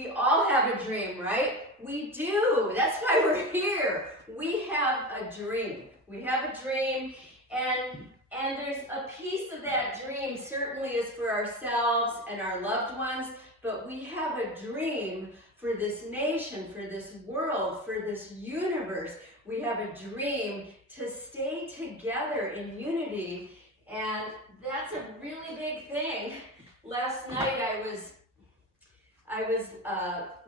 We all have a dream, right? We do. That's why we're here. We have a dream. We have a dream, and there's a piece of that dream certainly is for ourselves and our loved ones, but we have a dream for this nation, for this world, for this universe. We have a dream to stay together in unity, and that's a really big thing. Last night I was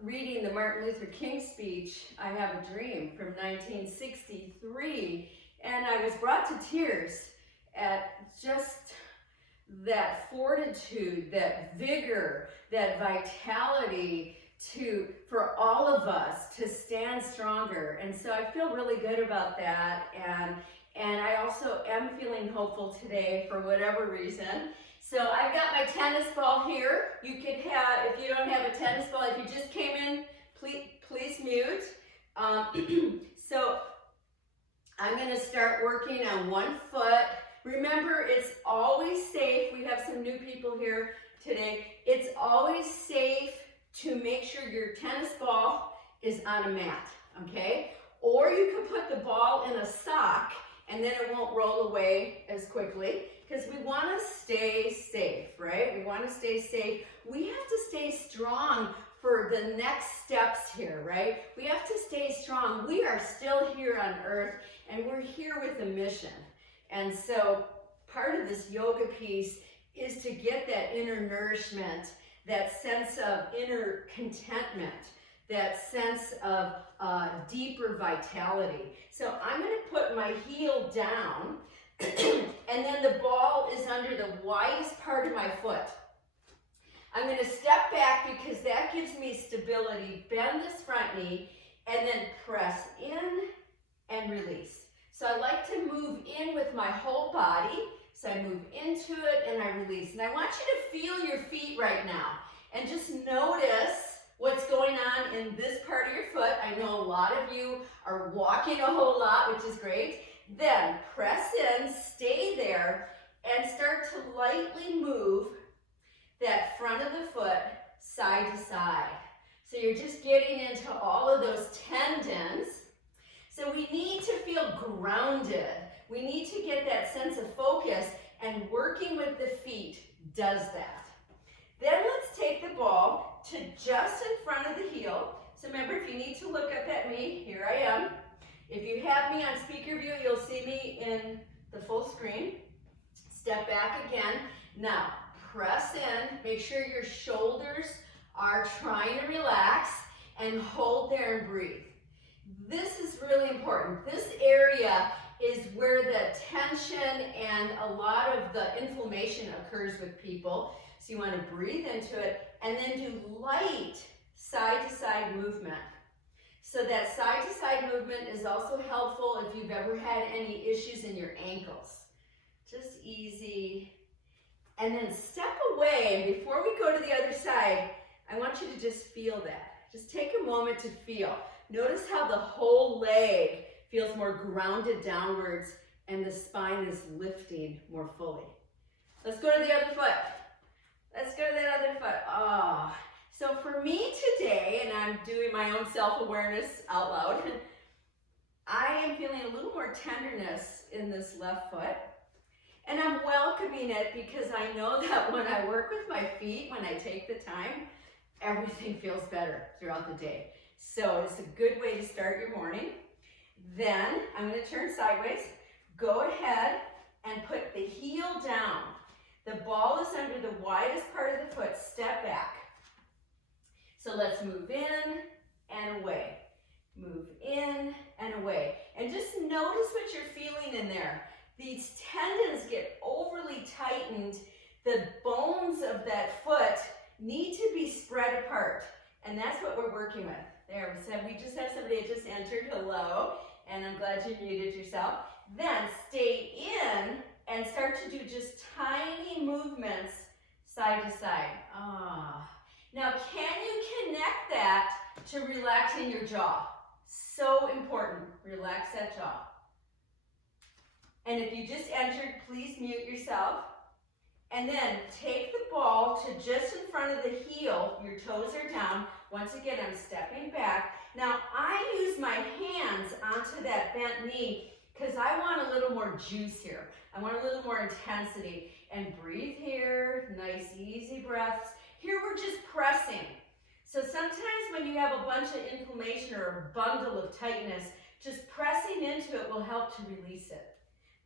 reading the Martin Luther King speech, I Have a Dream, from 1963, and I was brought to tears at just that fortitude, that vigor, that vitality for all of us to stand stronger. And so I feel really good about that, and I also am feeling hopeful today for whatever reason. So I've got my tennis ball here. You could have, if you don't have a tennis ball, if you just came in, please mute. So I'm gonna start working on one foot. Remember, it's always safe. We have some new people here today. It's always safe to make sure your tennis ball is on a mat, okay? Or you can put the ball in a sock and then it won't roll away as quickly, because we want to stay safe, right? We want to stay safe. We have to stay strong for the next steps here, right? We have to stay strong. We are still here on earth, and we're here with a mission. And so part of this yoga piece is to get that inner nourishment, that sense of inner contentment, that sense of deeper vitality. So I'm going to put my heel down, and then the ball is under the widest part of my foot. I'm going to step back because that gives me stability. Bend this front knee, and then press in and release. So I like to move in with my whole body. So I move into it and I release. And I want you to feel your feet right now and just notice what's going on in this part of your foot. I know a lot of you are walking a whole lot, which is great. Then press in, stay there, and start to lightly move that front of the foot side to side. So you're just getting into all of those tendons. So we need to feel grounded. We need to get that sense of focus, and working with the feet does that. Then let's take the ball to just in front of the heel. So remember, if you need to look up at me, here I am. If you have me on speaker view, you'll see me in the full screen. Step back again. Now, press in. Make sure your shoulders are trying to relax, and hold there and breathe. This is really important. This area is where the tension and a lot of the inflammation occurs with people. So you want to breathe into it and then do light side-to-side movement. So that side-to-side movement is also helpful if you've ever had any issues in your ankles. Just easy. And then step away, and before we go to the other side, I want you to just feel that. Just take a moment to feel. Notice how the whole leg feels more grounded downwards and the spine is lifting more fully. Let's go to the other foot. Let's go to that other foot. Ah. So for me today, and I'm doing my own self-awareness out loud, I am feeling a little more tenderness in this left foot. And I'm welcoming it because I know that when I work with my feet, when I take the time, everything feels better throughout the day. So it's a good way to start your morning. Then I'm going to turn sideways. Go ahead and put the heel down. The ball is under the widest part of the foot. Step back. So let's move in and away. Move in and away. And just notice what you're feeling in there. These tendons get overly tightened. The bones of that foot need to be spread apart. And that's what we're working with. There, so we just have somebody that just entered. Hello. And I'm glad you muted yourself. Then stay in and start to do just tiny movements side to side. Ah. Now, can you connect that to relaxing your jaw? So important. Relax that jaw. And if you just entered, please mute yourself. And then take the ball to just in front of the heel, your toes are down. Once again, I'm stepping back. Now, I use my hands onto that bent knee because I want a little more juice here. I want a little more intensity. And breathe here, nice easy breaths. Here we're just pressing. So sometimes when you have a bunch of inflammation or a bundle of tightness, just pressing into it will help to release it.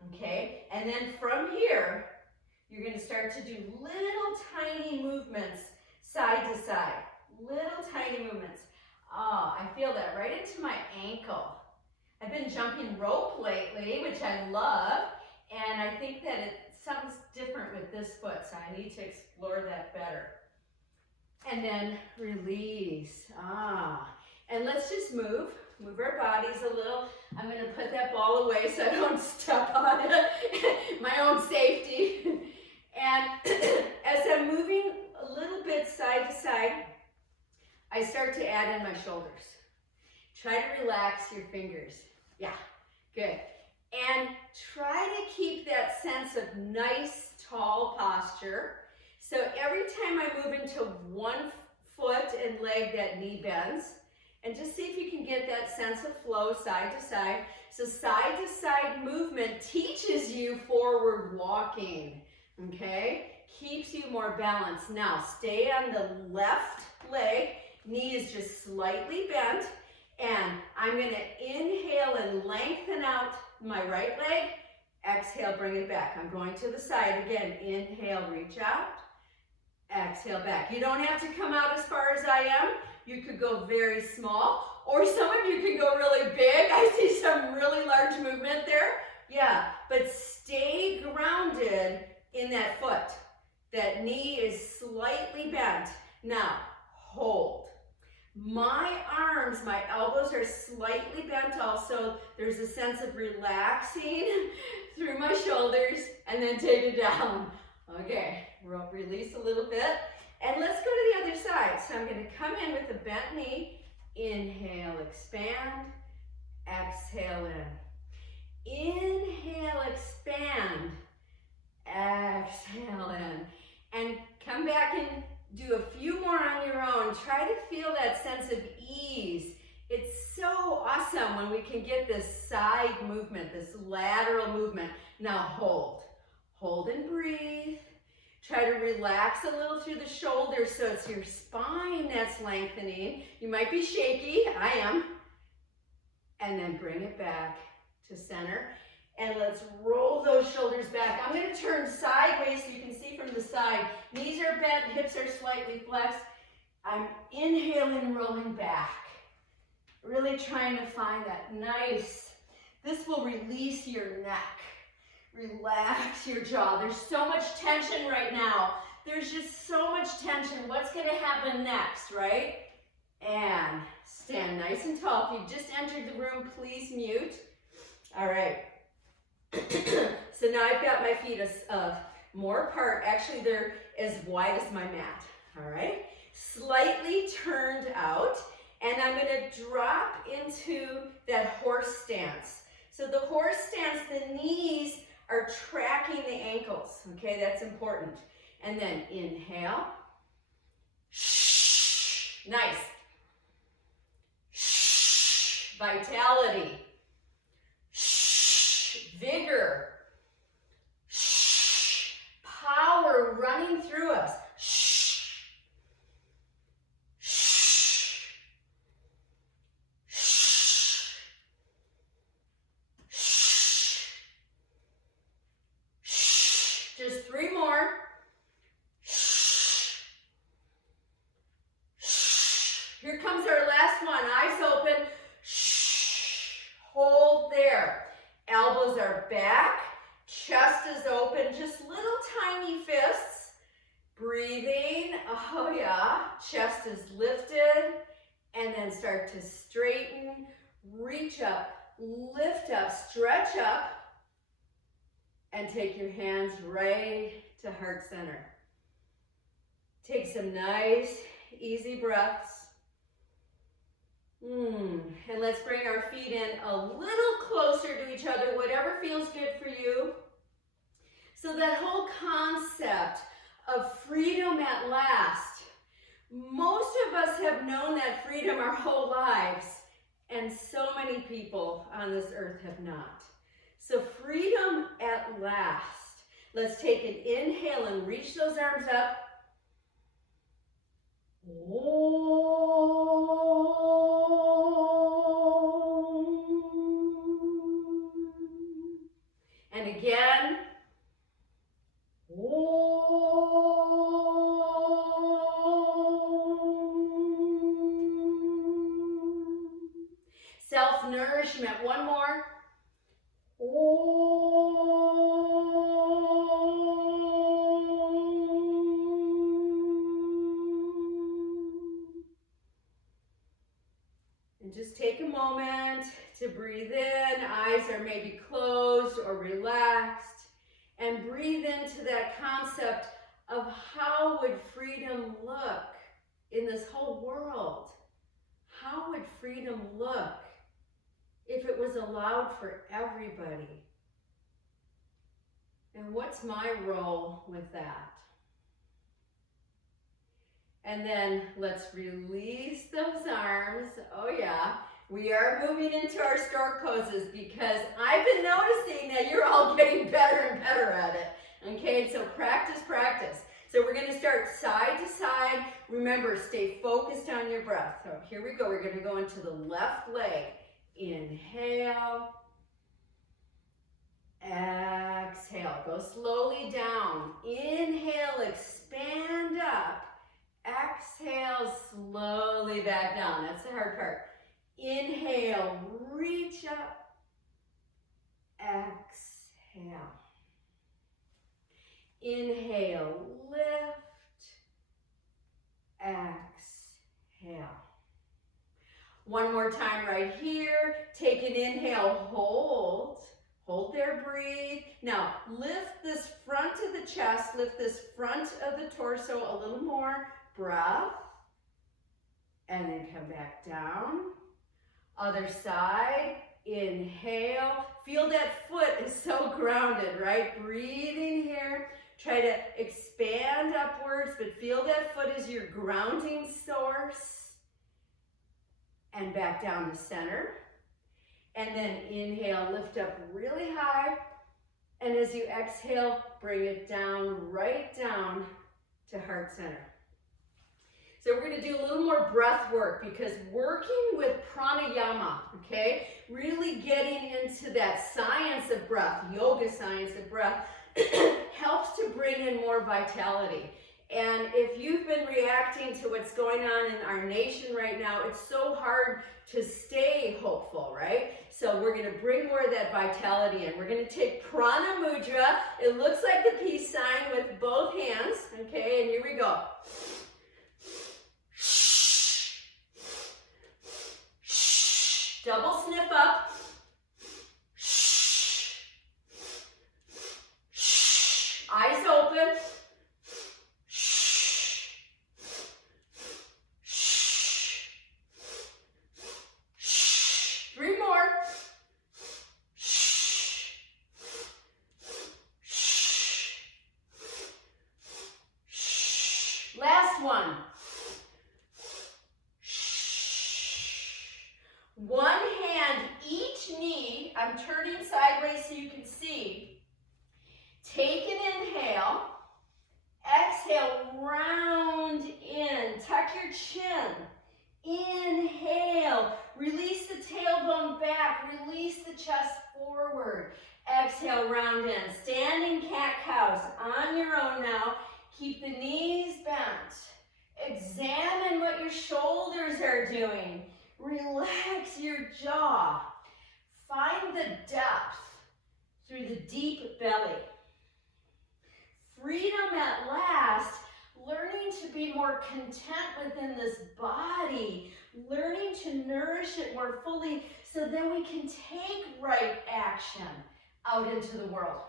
Okay? And then from here, you're going to start to do little tiny movements side to side. Little tiny movements. Oh, I feel that right into my ankle. I've been jumping rope lately, which I love, and I think that something's different with this foot, so I need to explore that better. And then release. And let's just move our bodies a little. I'm going to put that ball away so I don't step on it, my own safety. And as I'm moving a little bit side to side, I start to add in my shoulders. Try to relax your fingers. Yeah, good. And try to keep that sense of nice, tall posture. So every time I move into one foot and leg, that knee bends. And just see if you can get that sense of flow side to side. So side to side movement teaches you forward walking, okay? Keeps you more balanced. Now, stay on the left leg. Knee is just slightly bent. And I'm going to inhale and lengthen out my right leg. Exhale, bring it back. I'm going to the side again. Inhale, reach out. Exhale, back. You don't have to come out as far as I am. You could go very small, or some of you can go really big. I see some really large movement there. Yeah, but stay grounded in that foot. That knee is slightly bent. Now, hold. My arms, my elbows are slightly bent also. There's a sense of relaxing through my shoulders, and then take it down. Okay, we'll release a little bit. And let's go to the other side. So I'm going to come in with the bent knee. Inhale, expand. Exhale in. Inhale, expand. Exhale in. And come back and do a few more on your own. Try to feel that sense of ease. It's so awesome when we can get this side movement, this lateral movement. Now hold. Hold and breathe. Try to relax a little through the shoulders so it's your spine that's lengthening. You might be shaky, I am. And then bring it back to center. And let's roll those shoulders back. I'm going to turn sideways so you can see from the side. Knees are bent, hips are slightly flexed. I'm inhaling, rolling back. Really trying to find that nice. This will release your neck. Relax your jaw. There's so much tension right now. There's just so much tension. What's going to happen next, right? And stand nice and tall. If you've just entered the room, please mute. All right. So now I've got my feet more apart. Actually, they're as wide as my mat. All right. Slightly turned out. And I'm going to drop into that horse stance. So the horse stance, the knees are tracking the ankles, okay? That's important. And then inhale. Shh. Nice. Shh. Vitality. Shh. Vigor. Shh. Power running through us. Shh. Shh. Just 3 more. Shh. Shh. Here comes our last one. Eyes open. Shh. Hold there. Elbows are back. Chest is open. Just little tiny fists. Breathing. Oh yeah. Chest is lifted. And then start to straighten. Reach up. Lift up. Stretch up. And take your hands right to heart center. Take some nice, easy breaths. And let's bring our feet in a little closer to each other, whatever feels good for you. So that whole concept of freedom at last, Most of us have known that freedom our whole lives, and so many people on this earth have not. So freedom at last. Let's take an inhale and reach those arms up. And again. Self-nourishment. One more. And just take a moment to breathe in. Eyes are maybe closed or relaxed. And breathe into that concept of how would freedom look in this whole world? How would freedom look if it was allowed for everybody? And what's my role with that? And then let's release those arms. Oh yeah, we are moving into our stork poses because I've been noticing that you're all getting better and better at it. Okay, so practice, practice. So we're going to start side to side. Remember, stay focused on your breath. So here we go. We're going to go into the left leg. Inhale. Exhale. Go slowly down. Inhale, expand up. Exhale, slowly back down. That's the hard part. Inhale, reach up. Exhale. Inhale, lift. Exhale. One more time right here. Take an inhale, hold. Hold there, breathe. Now, lift this front of the chest, lift this front of the torso a little more. Breath. And then come back down. Other side. Inhale. Feel that foot is so grounded, right? Breathing here. Try to expand upwards, but feel that foot is your grounding source. And back down to center. And then inhale, lift up really high. And as you exhale, bring it down, right down to heart center. So we're going to do a little more breath work because working with pranayama, okay, really getting into that science of breath, yoga science of breath, helps to bring in more vitality. And if you've been reacting to what's going on in our nation right now, it's so hard to stay hopeful, right? So we're going to bring more of that vitality in. We're going to take Prana Mudra. It looks like the peace sign with both hands, okay? And here we go. Double sniff up. Eyes open. Three more. Last one. One hand, each knee. I'm turning sideways so you can see. Take an inhale. Exhale, round in. Tuck your chin. Inhale. Release the tailbone back. Release the chest forward. Exhale, round in. Standing cat-cows on your own now. Keep the knees bent. Examine what your shoulders are doing. Relax your jaw. Find the depth through the deep belly. Freedom at last, learning to be more content within this body, learning to nourish it more fully so then we can take right action out into the world.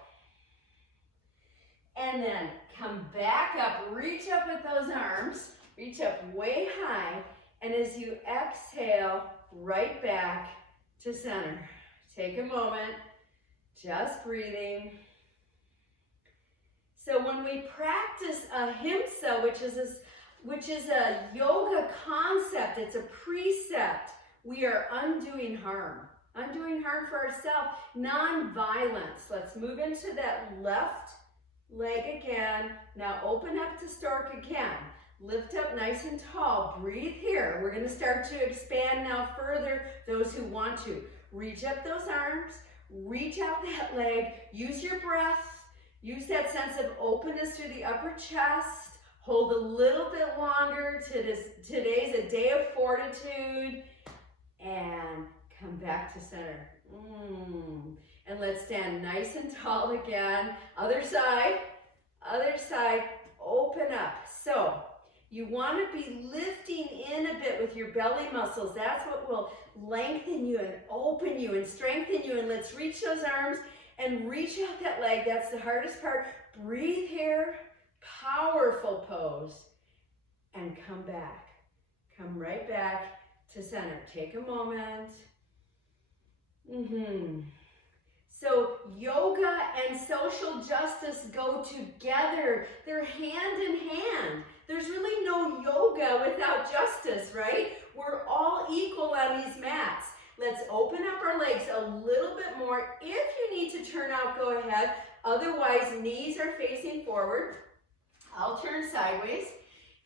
And then come back up, reach up with those arms, reach up way high, and as you exhale, right back to center. Take a moment, just breathing. So when we practice ahimsa, which is this which is a yoga concept. It's a precept. We are undoing harm for ourselves, non-violence. Let's move into that left leg again. Now open up to Stork again. Lift up nice and tall. Breathe here. We're going to start to expand now further, those who want to. Reach up those arms. Reach out that leg. Use your breath. Use that sense of openness through the upper chest. Hold a little bit longer. Today's a day of fortitude. And come back to center. And let's stand nice and tall again. Other side. Open up. So you want to be lifting in a bit with your belly muscles. That's what will lengthen you and open you and strengthen you. And let's reach those arms and reach out that leg. That's the hardest part. Breathe here. Powerful pose. And come back. Come right back to center. Take a moment. So yoga and social justice go together. They're hand in hand. There's really no yoga without justice, right? We're all equal on these mats. Let's open up our legs a little bit more. If you need to turn out, go ahead. Otherwise, knees are facing forward. I'll turn sideways.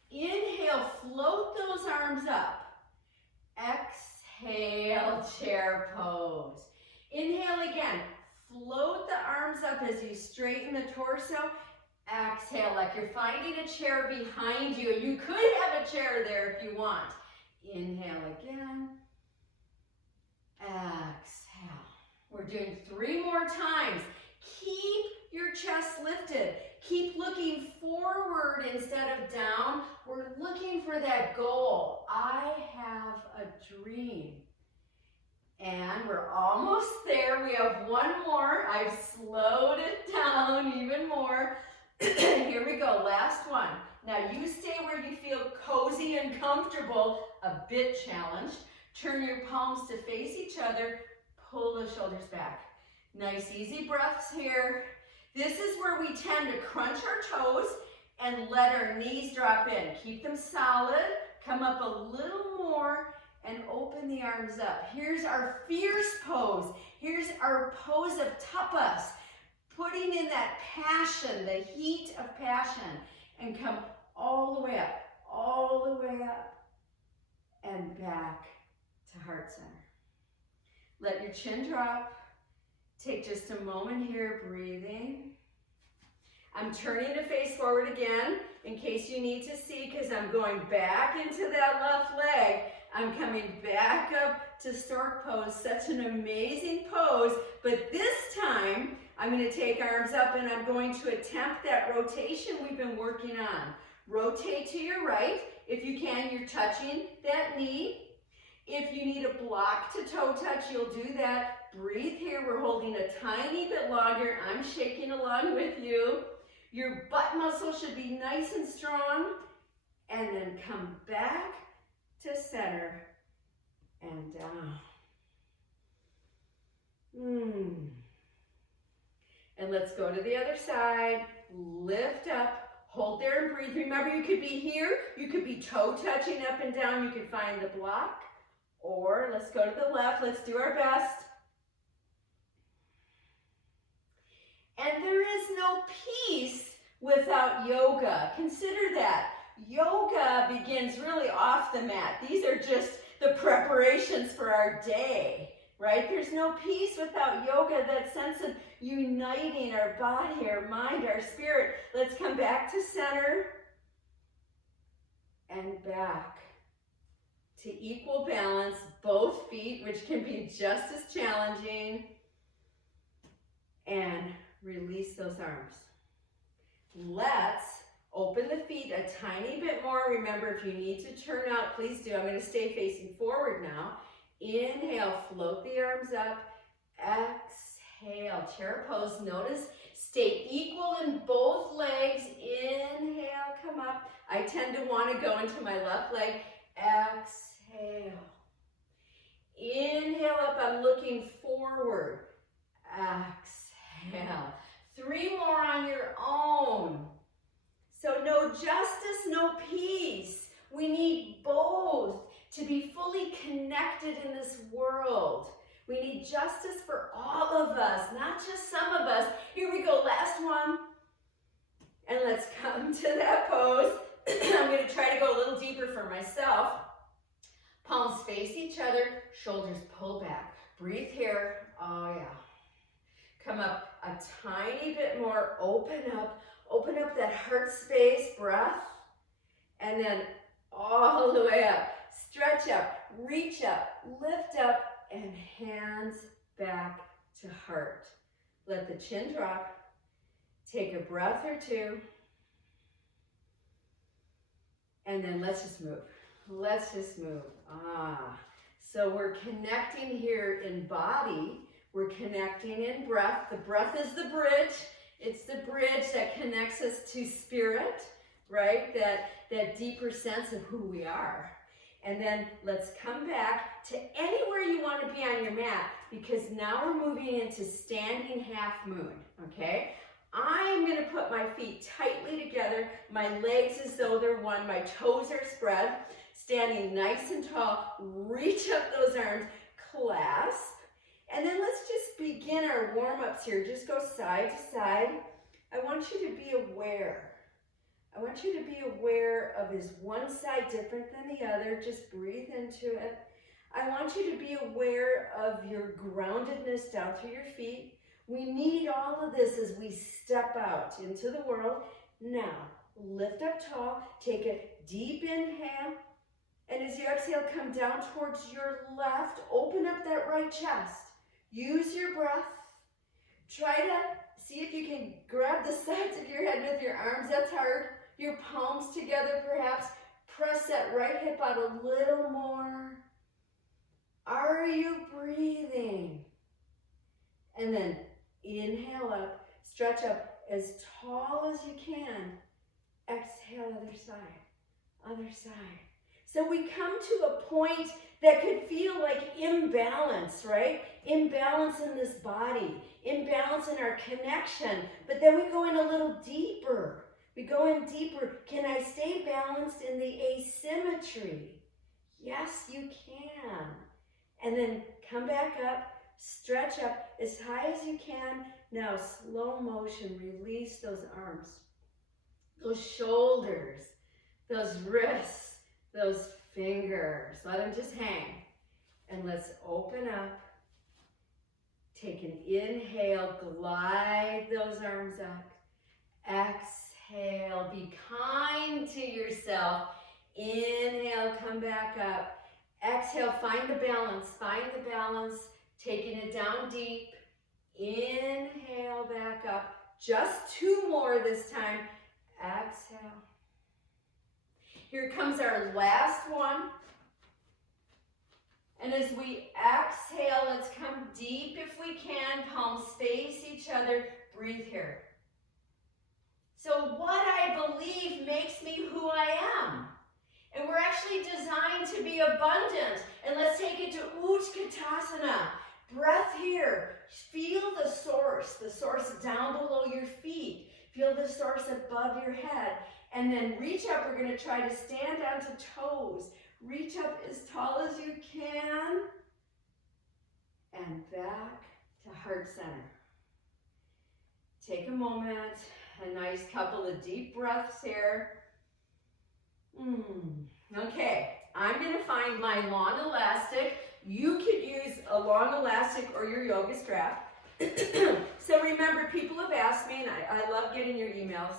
Inhale, float those arms up. Exhale, chair pose. Inhale again. Float the arms up as you straighten the torso. Exhale like you're finding a chair behind you. You could have a chair there if you want. Inhale again. Exhale. We're doing 3 more times. Keep your chest lifted. Keep looking forward instead of down. We're looking for that goal. I have a dream. And we're almost there. We have 1 more. I've slowed it down even more. Here we go, last one. Now you stay where you feel cozy and comfortable, a bit challenged. Turn your palms to face each other. Pull the shoulders back. Nice easy breaths here. This is where we tend to crunch our toes and let our knees drop in. Keep them solid. Come up a little more and open the arms up. Here's our fierce pose. Here's our pose of tapas. Putting in that passion, the heat of passion, and come all the way up, and back to heart center. Let your chin drop. Take just a moment here, breathing. I'm turning to face forward again, in case you need to see, because I'm going back into that left leg. I'm coming back up to Stork Pose, such an amazing pose, but this time, I'm going to take arms up and I'm going to attempt that rotation we've been working on. Rotate to your right. If you can, you're touching that knee. If you need a block to toe touch, you'll do that. Breathe here. We're holding a tiny bit longer. I'm shaking along with you. Your butt muscle should be nice and strong. And then come back to center and down. And let's go to the other side. Lift up, hold there and breathe. Remember, you could be here, you could be toe touching up and down, you could find the block. Or let's go to the left, let's do our best. And there is no peace without yoga. Consider that. Yoga begins really off the mat. These are just the preparations for our day, right? There's no peace without yoga, that sense of uniting our body, our mind, our spirit. Let's come back to center and back to equal balance, both feet, which can be just as challenging, and release those arms. Let's open the feet a tiny bit more. Remember, if you need to turn out, please do. I'm going to stay facing forward now. Inhale, float the arms up. Exhale, chair pose. Notice, stay equal in both legs. Inhale, come up. I tend to want to go into my left leg. Exhale. Inhale up, I'm looking forward. Exhale. 3 more on your own. So no justice, no peace. We need both to be fully connected in this world. We need justice for all of us, not just some of us. Here we go, last one. And let's come to that pose. I'm going to try to go a little deeper for myself. Palms face each other, shoulders pull back. Breathe here. Oh yeah. Come up a tiny bit more. Open up that heart space, breath. And then all the way up. Stretch up, reach up, lift up, and hands back to heart. Let the chin drop. Take a breath or two. And then let's just move. Let's just move. So we're connecting here in body. We're connecting in breath. The breath is the bridge. It's the bridge that connects us to spirit, right? That deeper sense of who we are. And then let's come back to anywhere you want to be on your mat, because now we're moving into standing half moon, okay? I'm going to put my feet tightly together, my legs as though they're one, my toes are spread, standing nice and tall. Reach up those arms, clasp, and then let's just begin our warm-ups here. Just go side to side. I want you to be aware. I want you to be aware of, is one side different than the other? Just breathe into it. I want you to be aware of your groundedness down through your feet. We need all of this as we step out into the world. Now, lift up tall, take a deep inhale, and as you exhale, come down towards your left. Open up that right chest. Use your breath. Try to see if you can grab the sides of your head with your arms. That's hard. Your palms together perhaps. Press that right hip out a little more. Are you breathing? And then inhale up, stretch up as tall as you can. Exhale, other side, other side. So we come to a point that could feel like imbalance, right? Imbalance in this body, imbalance in our connection, but then we go in a little deeper. We go in deeper. Can I stay balanced in the asymmetry? Yes, you can. And then come back up, stretch up as high as you can. Now, slow motion, release those arms, those shoulders, those wrists, those fingers. Let them just hang. And let's open up. Take an inhale, glide those arms up. Exhale, be kind to yourself. Inhale, come back up. Exhale, find the balance, taking it down deep. Inhale, back up. Just two more this time. Exhale. Here comes our last one. And as we exhale, let's come deep if we can. Palms face each other. Breathe here. So what I believe makes me who I am. And we're actually designed to be abundant. And let's take it to Utkatasana. Breath here. Feel the source down below your feet. Feel the source above your head. And then reach up. We're going to try to stand onto toes. Reach up as tall as you can. And back to heart center. Take a moment. A nice couple of deep breaths here. Okay, I'm going to find my long elastic. You could use a long elastic or your yoga strap. So remember, people have asked me, and I love getting your emails,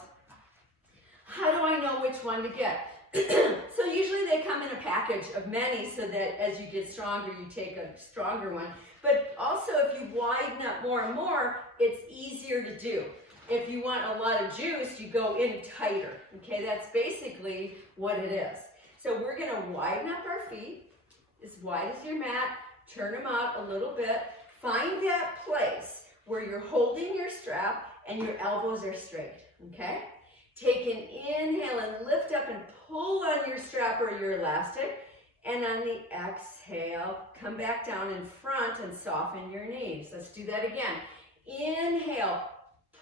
how do I know which one to get? So usually they come in a package of many so that as you get stronger, you take a stronger one. But also if you widen up more and more, it's easier to do. If you want a lot of juice, you go in tighter. Okay, that's basically what it is. So we're going to widen up our feet as wide as your mat. Turn them out a little bit. Find that place where you're holding your strap and your elbows are straight. Okay? Take an inhale and lift up and pull on your strap or your elastic. And on the exhale, come back down in front and soften your knees. Let's do that again. Inhale.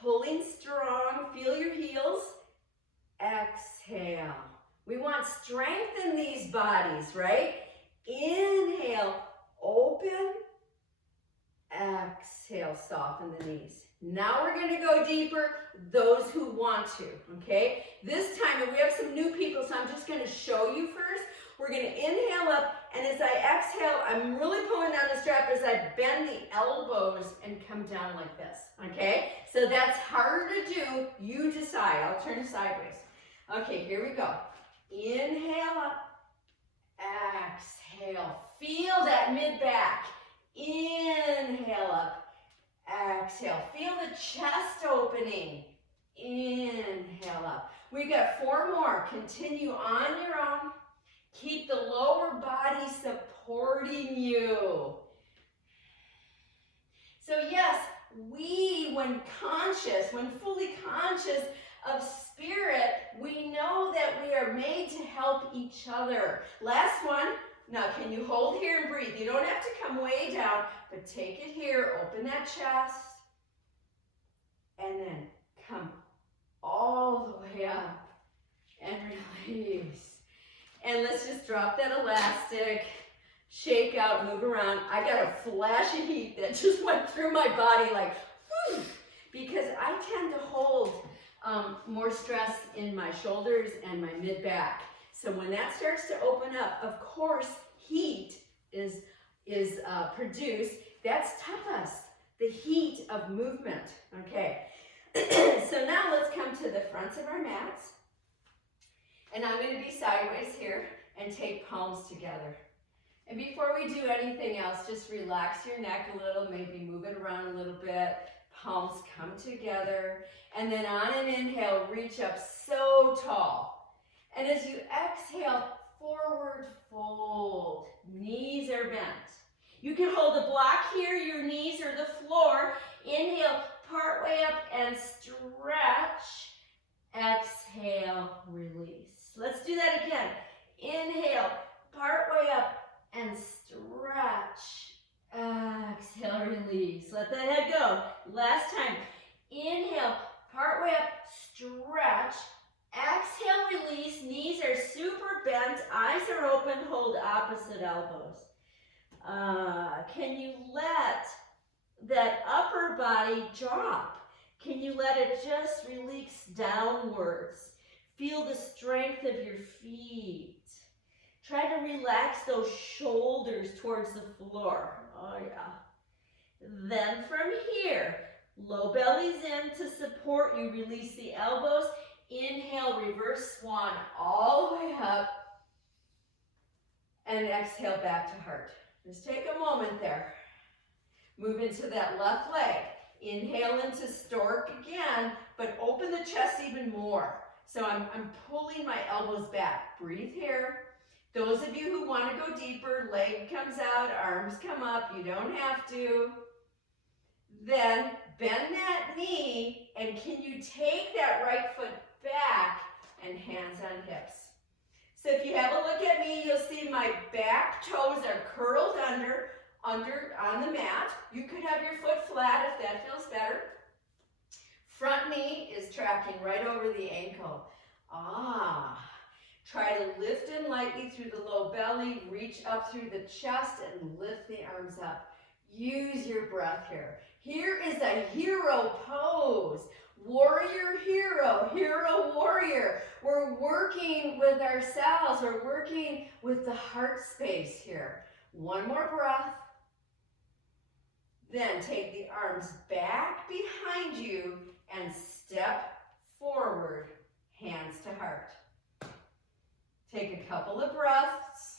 Pulling strong, feel your heels. exhale. We want strength in these bodies, right? Inhale, open. Exhale, soften the knees. Now we're going to go deeper, those who want to, okay? This time, and we have some new people, so I'm just going to show you first. We're going to inhale up, and as I exhale, I'm really pulling down the strap as I bend the elbows and come down like this, okay? So that's harder to do. You decide. I'll turn sideways. Okay, here we go. Inhale up. Exhale. Feel that mid-back. Inhale up. Exhale. Feel the chest opening. Inhale up. We've got 4 more. Continue on your own. Keep the lower body supporting you. So yes, we, when conscious, when fully conscious of spirit, we know that we are made to help each other. Last one. Now, can you hold here and breathe? You don't have to come way down, but take it here. Open that chest. And then come all the way up and release. And let's just drop that elastic, shake out, move around. I got a flash of heat that just went through my body like, whew, because I tend to hold more stress in my shoulders and my mid-back. So when that starts to open up, of course, heat is produced. That's tapas, the heat of movement, okay? So now let's come to the fronts of our mats. And I'm going to be sideways here and take palms together. And before we do anything else, just relax your neck a little, maybe move it around a little bit. Palms come together. And then on an inhale, reach up so tall. And as you exhale, forward fold. Knees are bent. You can hold a block here, your knees or the floor. Inhale, part way up and stretch. Exhale, release. Let's do that again. Inhale, part way up and stretch. Exhale, release. Let the head go. Last time. Inhale, part way up, stretch. Exhale, release. Knees are super bent. Eyes are open. Hold opposite elbows. Can you let that upper body drop? Can you let it just release downwards? Feel the strength of your feet. Try to relax those shoulders towards the floor. Oh yeah. Then from here, low belly's in to support you. Release the elbows. Inhale, reverse swan all the way up. And exhale back to heart. Just take a moment there. Move into that left leg. Inhale into stork again, but open the chest even more. So I'm pulling my elbows back. Breathe here. Those of you who want to go deeper, leg comes out, arms come up. You don't have to. Then bend that knee, and can you take that right foot back and hands on hips? So if you have a look at me, you'll see my back toes are curled under on the mat. You could have your foot flat if that feels better. Front knee is tracking right over the ankle. Try to lift in lightly through the low belly, reach up through the chest and lift the arms up. Use your breath here. Here is a hero pose. Warrior, hero, hero, warrior. We're working with ourselves. We're working with the heart space here. One more breath. Then take the arms back behind you and step forward, hands to heart. Take a couple of breaths.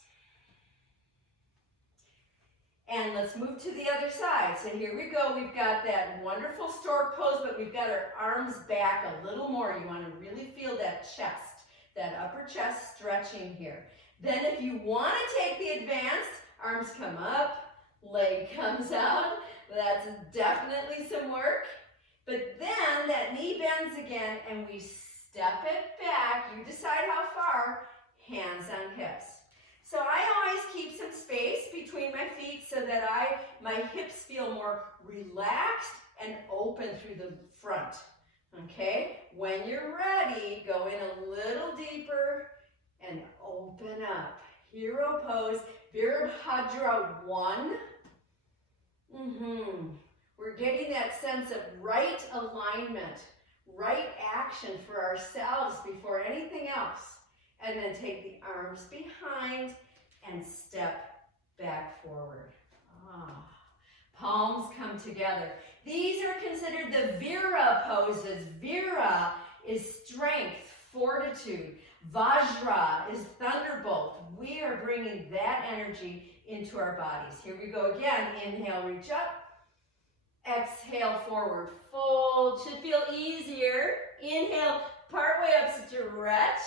And let's move to the other side. So here we go. We've got that wonderful stork pose, but we've got our arms back a little more. You want to really feel that chest, that upper chest stretching here. Then if you want to take the advanced, arms come up, leg comes out. That's definitely some work. But then that knee bends again and we step it back. You decide how far, hands on hips. So I always keep some space between my feet so that my hips feel more relaxed and open through the front. Okay? when you're ready, go in a little deeper and open up. Hero pose, Virabhadra 1. We're getting that sense of right alignment, right action for ourselves before anything else. And then take the arms behind and step back forward. Palms come together. These are considered the Vira poses. Vira is strength, fortitude. Vajra is thunderbolt. We are bringing that energy into our bodies. Here we go again. Inhale, reach up. Exhale, forward fold. Should feel easier. Inhale, part way up, stretch.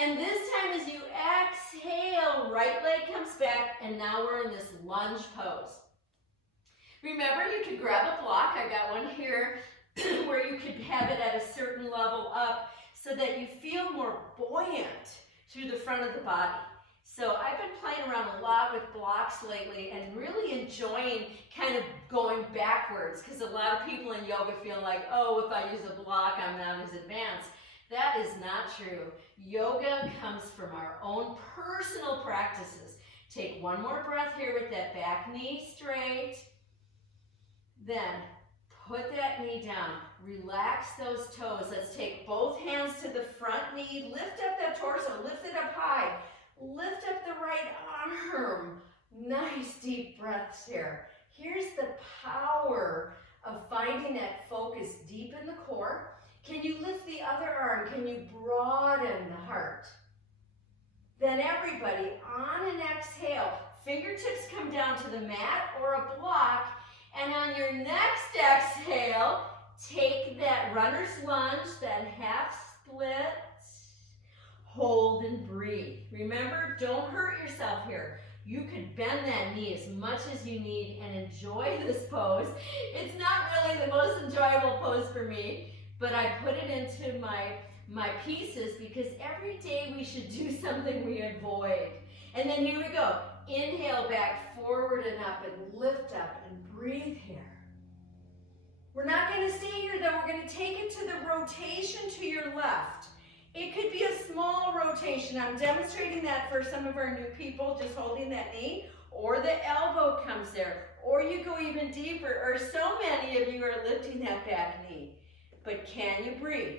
And this time as you exhale, right leg comes back, and now we're in this lunge pose. Remember, you could grab a block. I got one here where you could have it at a certain level up so that you feel more buoyant through the front of the body. So I've been playing around a lot with blocks lately and really enjoying kind of going backwards, because a lot of people in yoga feel like, oh, if I use a block, I'm not as advanced. That is not true. Yoga comes from our own personal practices. Take one more breath here with that back knee straight. Then put that knee down. Relax those toes. Let's take both hands to the front knee. Lift up that torso. Lift it up high. Lift up the right arm. Nice deep breaths here. Here's the power of finding that focus deep in the core. Can you lift the other arm? Can you broaden the heart? Then everybody, on an exhale, fingertips come down to the mat or a block, and on your next exhale, take that runner's lunge, that half split, hold and breathe. Remember, don't hurt yourself here. You could bend that knee as much as you need and enjoy this pose. It's not really the most enjoyable pose for me, but I put it into my pieces because every day we should do something we avoid. And then here we go. Inhale back, forward and up, and lift up and breathe here. We're not going to stay here though. We're going to take it to the rotation to your left. It could be a small rotation. I'm demonstrating that for some of our new people, just holding that knee, or the elbow comes there, or you go even deeper, or so many of you are lifting that back knee. But can you breathe?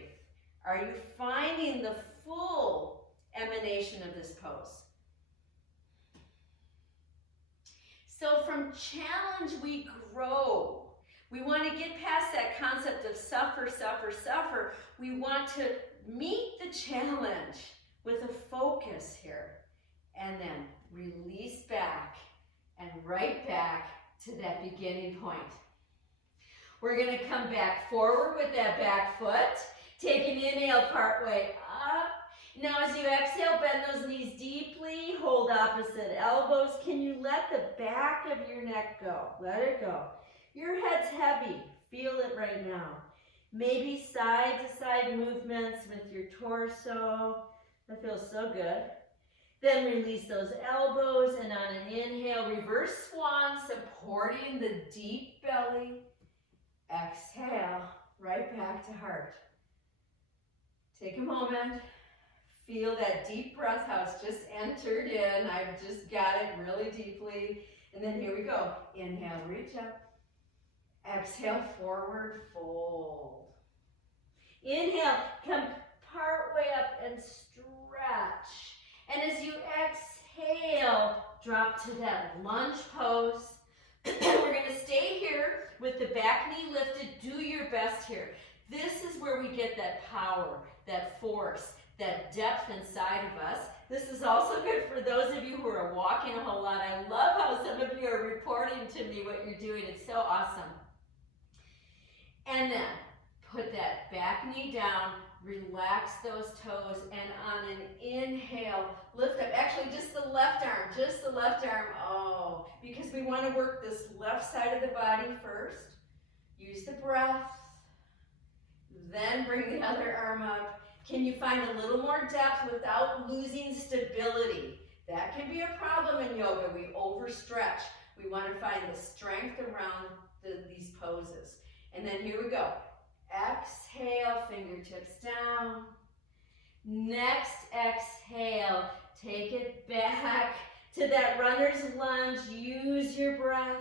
Are you finding the full emanation of this pose? So from challenge, we grow. We want to get past that concept of suffer, suffer, suffer. We want to meet the challenge with a focus here. And then release back and right back to that beginning point. We're going to come back forward with that back foot. Take an inhale part way up. Now as you exhale, bend those knees deeply. Hold opposite elbows. Can you let the back of your neck go? Let it go. Your head's heavy. Feel it right now. Maybe side to side movements with your torso. That feels so good. Then release those elbows, and on an inhale, reverse swan, supporting the deep belly. Exhale, right back to heart. Take a moment. Feel that deep breath, how it's just entered in. I've just got it really deeply. And then here we go. Inhale, reach up. Exhale, forward fold. Inhale, come part way up and stretch. And as you exhale, drop to that lunge pose. We're going to stay here with the back knee lifted. Do your best here. This is where we get that power, that force, that depth inside of us. This is also good for those of you who are walking a whole lot. I love how some of you are reporting to me what you're doing. It's so awesome. And then put that back knee down, relax those toes, and on an inhale, lift up. Actually, just the left arm, Oh, because we want to work this left side of the body first. Use the breath. Then bring the other arm up. Can you find a little more depth without losing stability? That can be a problem in yoga. We overstretch. We want to find the strength around these poses. And then here we go. Exhale, fingertips down. Next exhale, take it back to that runner's lunge. Use your breath.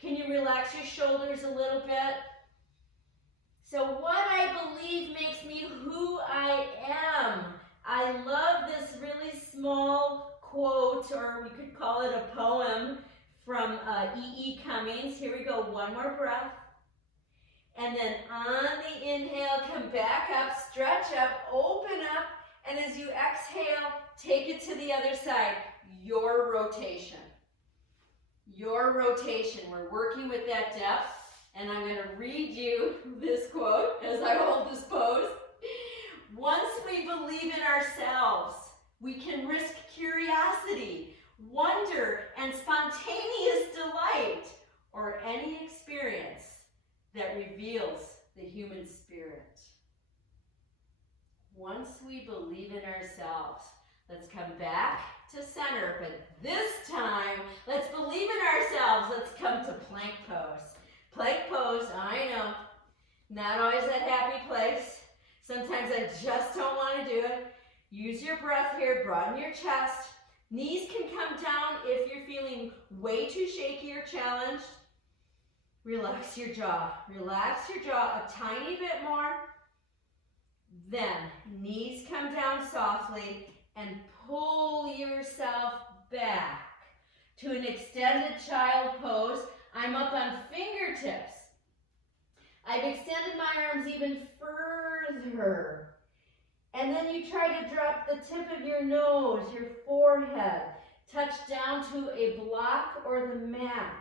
Can you relax your shoulders a little bit? So what I believe makes me who I am. I love this really small quote, or we could call it a poem, from E.E. Cummings. Here we go, one more breath. And then on the inhale, come back up, stretch up, open up, and as you exhale, take it to the other side. Your rotation. Your rotation. We're working with that depth. And I'm going to read you this quote as I hold this pose. Once we believe in ourselves, we can risk curiosity, wonder, and spontaneous delight, or any experience that reveals the human spirit. Once we believe in ourselves, let's come back to center, but this time, let's believe in ourselves. Let's come to plank pose. Plank pose, I know, not always that happy place. Sometimes I just don't want to do it. Use your breath here, broaden your chest. Knees can come down if you're feeling way too shaky or challenged. Relax your jaw. Relax your jaw a tiny bit more. Then, knees come down softly and pull yourself back to an extended child pose. I'm up on fingertips. I've extended my arms even further. And then you try to drop the tip of your nose, your forehead, touch down to a block or the mat.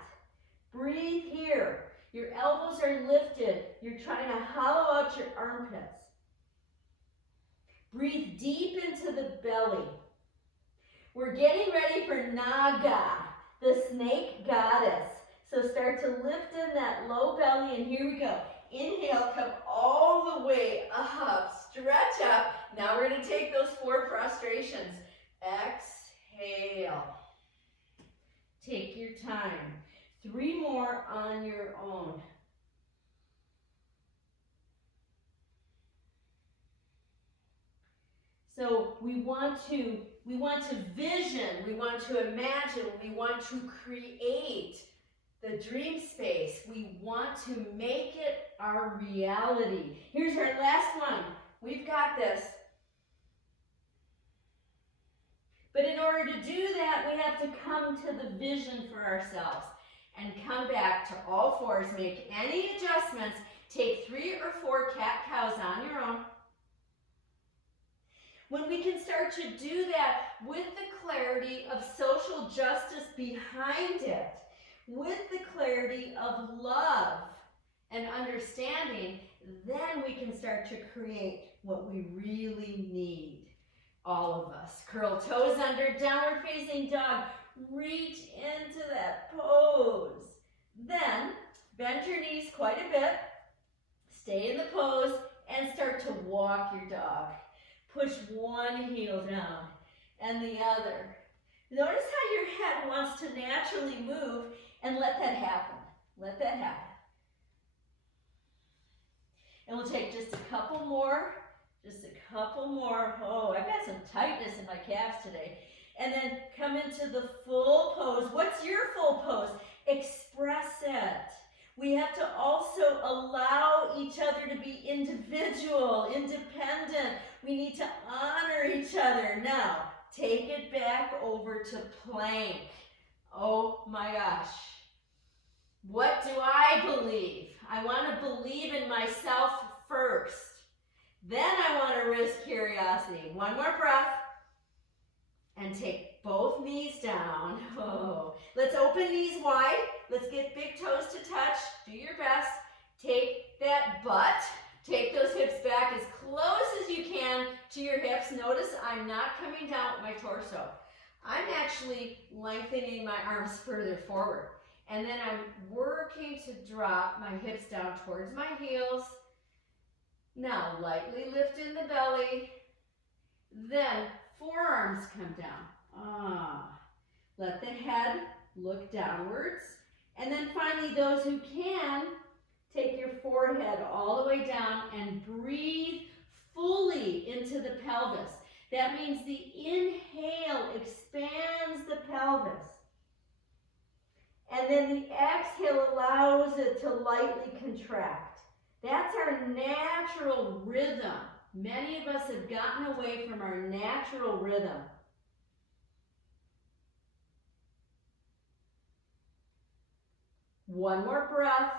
Breathe here. Your elbows are lifted. You're trying to hollow out your armpits. Breathe deep into the belly. We're getting ready for Naga, the snake goddess. So start to lift in that low belly, and here we go. Inhale, come all the way up, stretch up. Now we're going to take those 4 prostrations. Exhale. Take your time. 3 more on your own. So we want to vision, we want to imagine, we want to create the dream space. We want to make it our reality. Here's our last one. We've got this. But in order to do that, we have to come to the vision for ourselves and come back to all fours. Make any adjustments. Take 3 or 4 cat-cows on your own. When we can start to do that with the clarity of social justice behind it, with the clarity of love and understanding, then we can start to create what we really need, all of us. Curl toes under, downward facing dog. Reach into that pose. Then bend your knees quite a bit. Stay in the pose and start to walk your dog. Push one heel down and the other. Notice how your head wants to naturally move, and let that happen. Let that happen. And we'll take just a couple more. Just a couple more. Oh, I've got some tightness in my calves today. And then come into the full pose. What's your full pose? Express it. We have to also allow each other to be individual, independent. We need to honor each other. Now, take it back over to plank. Oh my gosh. What do I believe? I want to believe in myself first. Then I want to risk curiosity. One more breath. And take both knees down. Oh. Let's open knees wide. Let's get big toes to touch. Do your best. Take that butt. Take those hips back as close as you can to your hips. Notice I'm not coming down with my torso. I'm actually lengthening my arms further forward. And then I'm working to drop my hips down towards my heels. Now lightly lift in the belly. Then forearms come down. Let the head look downwards. And then finally, those who can, Take your forehead all the way down and breathe fully into the pelvis. That means the inhale expands the pelvis. And then the exhale allows it to lightly contract. That's our natural rhythm. Many of us have gotten away from our natural rhythm. One more breath.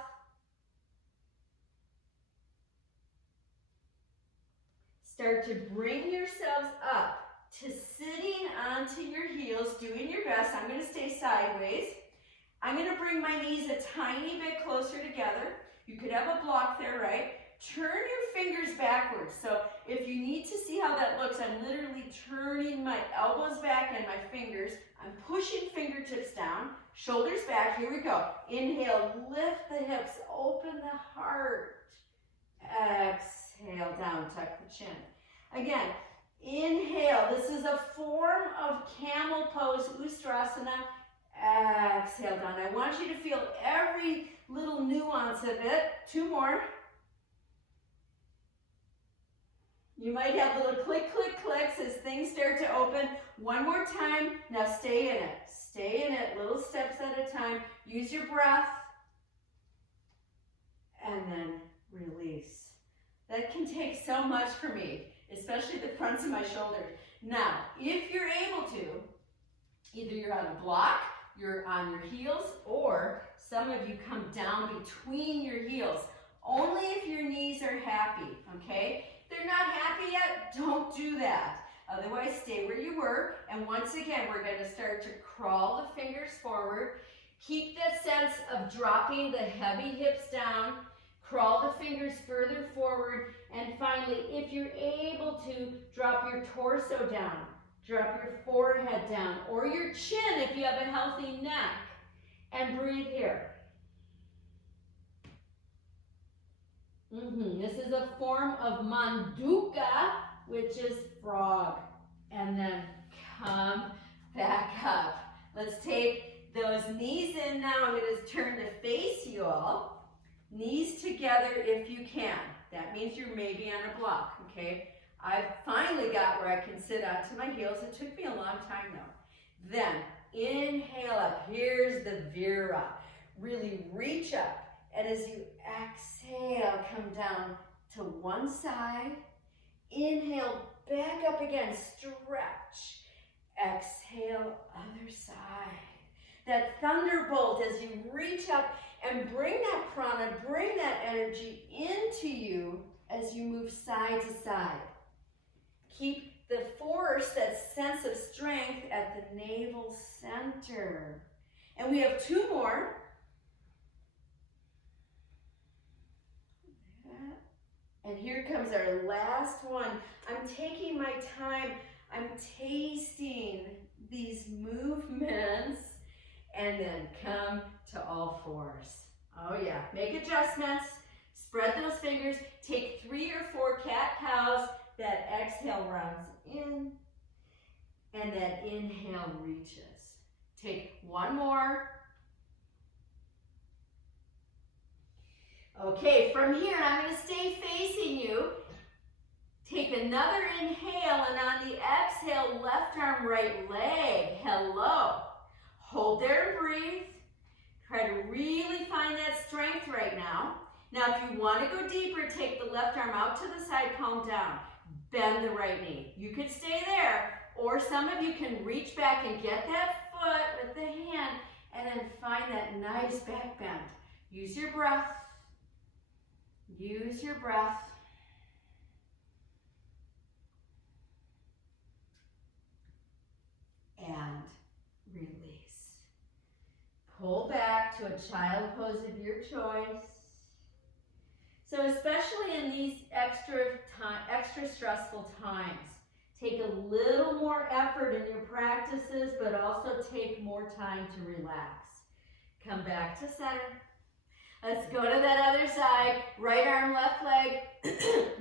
Start to bring yourselves up to sitting onto your heels, doing your best. I'm going to stay sideways. I'm going to bring my knees a tiny bit closer together. You could have a block there, right? Turn your fingers backwards. So if you need to see how that looks, I'm literally turning my elbows back and my fingers. I'm pushing fingertips down, shoulders back. Here we go. Inhale, lift the hips, open the heart. Exhale down, tuck the chin. Again, inhale. This is a form of Camel Pose, Ustrasana. Exhale down. I want you to feel every little nuance of it. Two more. You might have little click, click, clicks as things start to open. One more time. Now stay in it. Stay in it, little steps at a time. Use your breath. And then release. That can take so much for me, especially the fronts of my shoulders. Now, if you're able to, either you're on a block, you're on your heels, or some of you come down between your heels. Only if your knees are happy, okay? If they're not happy yet, don't do that. Otherwise, stay where you were. And once again, we're going to start to crawl the fingers forward. Keep that sense of dropping the heavy hips down. Crawl the fingers further forward. And finally, if you're able to, drop your torso down. Drop your forehead down, or your chin if you have a healthy neck. And breathe here. This is a form of Manduka, which is frog. And then come back up. Let's take those knees in now. I'm going to turn to face you all. Knees together if you can. That means you're maybe on a block, okay? I've finally got where I can sit onto my heels. It took me a long time though. Then inhale up. Here's the Vira. Really reach up. And as you exhale, come down to one side. Inhale, back up again, stretch. Exhale, other side. That thunderbolt as you reach up and bring that prana, bring that energy into you as you move side to side. Keep the force, that sense of strength at the navel center. And we have two more. And here comes our last one. I'm taking my time. I'm tasting these movements. And then come to all fours. Oh yeah, make adjustments. Spread those fingers. Take 3 or 4 cat-cows. That exhale runs in. And that inhale reaches. Take one more. Okay, from here, I'm going to stay facing you. Take another inhale, and on the exhale, left arm, right leg. Hello. Hold there and breathe. Try to really find that strength right now. Now, if you want to go deeper, take the left arm out to the side, palm down. Bend the right knee. You could stay there, or some of you can reach back and get that foot with the hand, and then find that nice back bend. Use your breath. Use your breath. And release. Pull back to a child pose of your choice. So especially in these extra stressful times, take a little more effort in your practices, but also take more time to relax. Come back to center. Let's go to that other side. Right arm, left leg.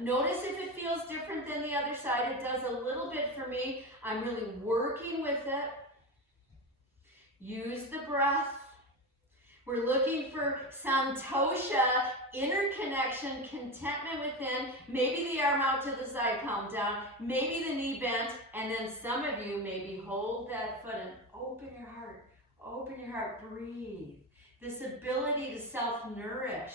Notice if it feels different than the other side. It does a little bit for me. I'm really working with it. Use the breath. We're looking for santosha, inner connection, contentment within, maybe the arm out to the side, palm down, maybe the knee bent, and then some of you maybe hold that foot and open your heart, breathe. This ability to self-nourish,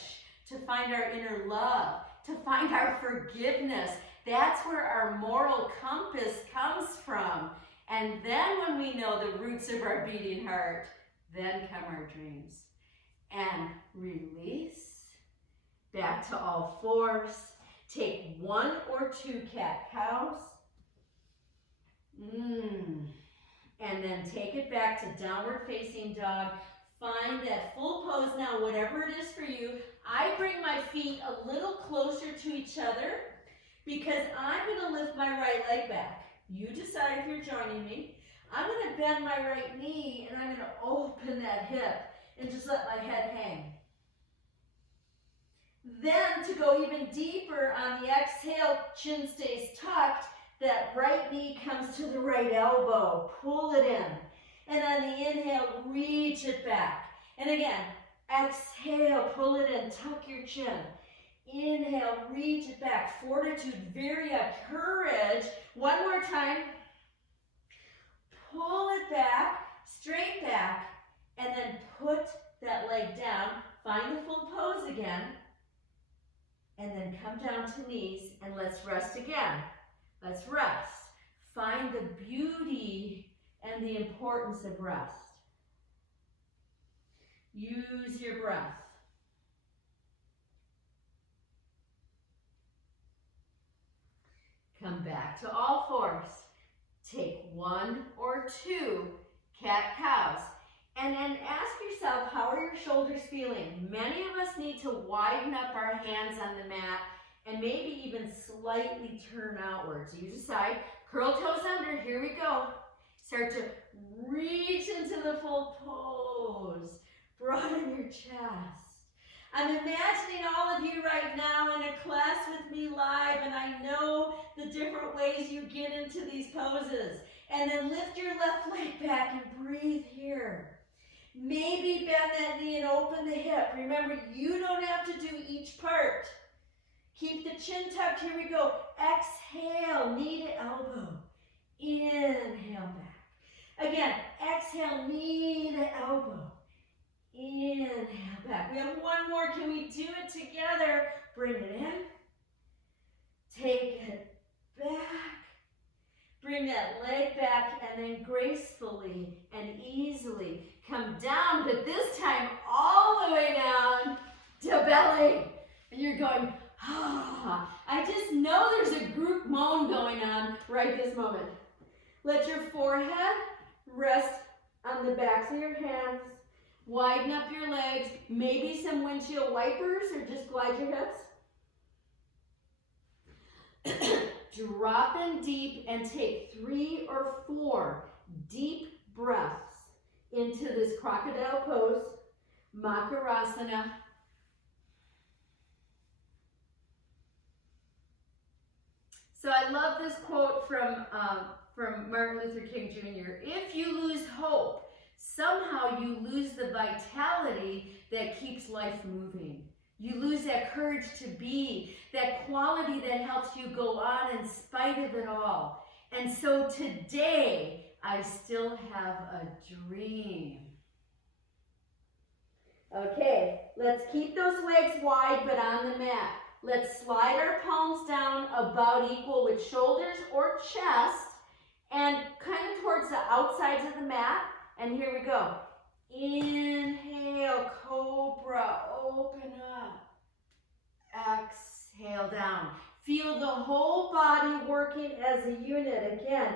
to find our inner love, to find our forgiveness. That's where our moral compass comes from. And then when we know the roots of our beating heart, then come our dreams. And release, back to all fours. Take 1 or 2 cat-cows. And then take it back to downward facing dog. Find that full pose now, whatever it is for you. I bring my feet a little closer to each other because I'm going to lift my right leg back. You decide if you're joining me. I'm going to bend my right knee and I'm going to open that hip and just let my head hang. Then to go even deeper on the exhale, chin stays tucked. That right knee comes to the right elbow. Pull it in. And on the inhale, reach it back. And again, exhale, pull it in, tuck your chin. Inhale, reach it back. Fortitude, virya, courage. One more time. Pull it back, straight back, and then put that leg down. Find the full pose again. And then come down to knees and let's rest again. Let's rest. Find the beauty and the importance of rest. Use your breath. Come back to all fours. Take 1 or 2 cat-cows. And then ask yourself, how are your shoulders feeling? Many of us need to widen up our hands on the mat and maybe even slightly turn outwards. You decide. Curl toes under. Here we go. Start to reach into the full pose. Broaden your chest. I'm imagining all of you right now in a class with me live, and I know the different ways you get into these poses. And then lift your left leg back and breathe here. Maybe bend that knee and open the hip. Remember, you don't have to do each part. Keep the chin tucked. Here we go. Exhale, knee to elbow. Inhale back. Again, exhale, knee to elbow. Inhale back. We have one more. Can we do it together? Bring it in. Take it back. Bring that leg back and then gracefully and easily come down, but this time all the way down to belly. And you're going, ah. I just know there's a group moan going on right this moment. Let your forehead rest on the backs of your hands. Widen up your legs, maybe some windshield wipers or just glide your hips. Drop in deep and take 3 or 4 deep breaths into this crocodile pose, Makarasana. So I love this quote from Martin Luther King Jr. If you lose hope, somehow you lose the vitality that keeps life moving. You lose that courage to be, that quality that helps you go on in spite of it all. And so today, I still have a dream. Okay, let's keep those legs wide but on the mat. Let's slide our palms down about equal with shoulders or chest and kind of towards the outsides of the mat. And here we go. Inhale, cobra, open up. Exhale down. Feel the whole body working as a unit. Again,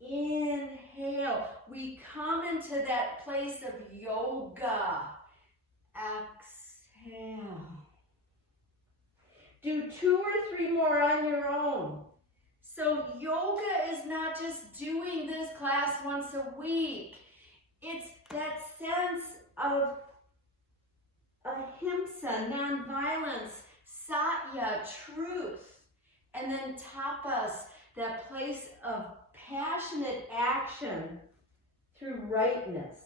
inhale. We come into that place of yoga. Exhale. Do 2 or 3 more on your own. So yoga is not just doing this class once a week. It's that sense of ahimsa, nonviolence, satya, truth, and then tapas, that place of passionate action through rightness.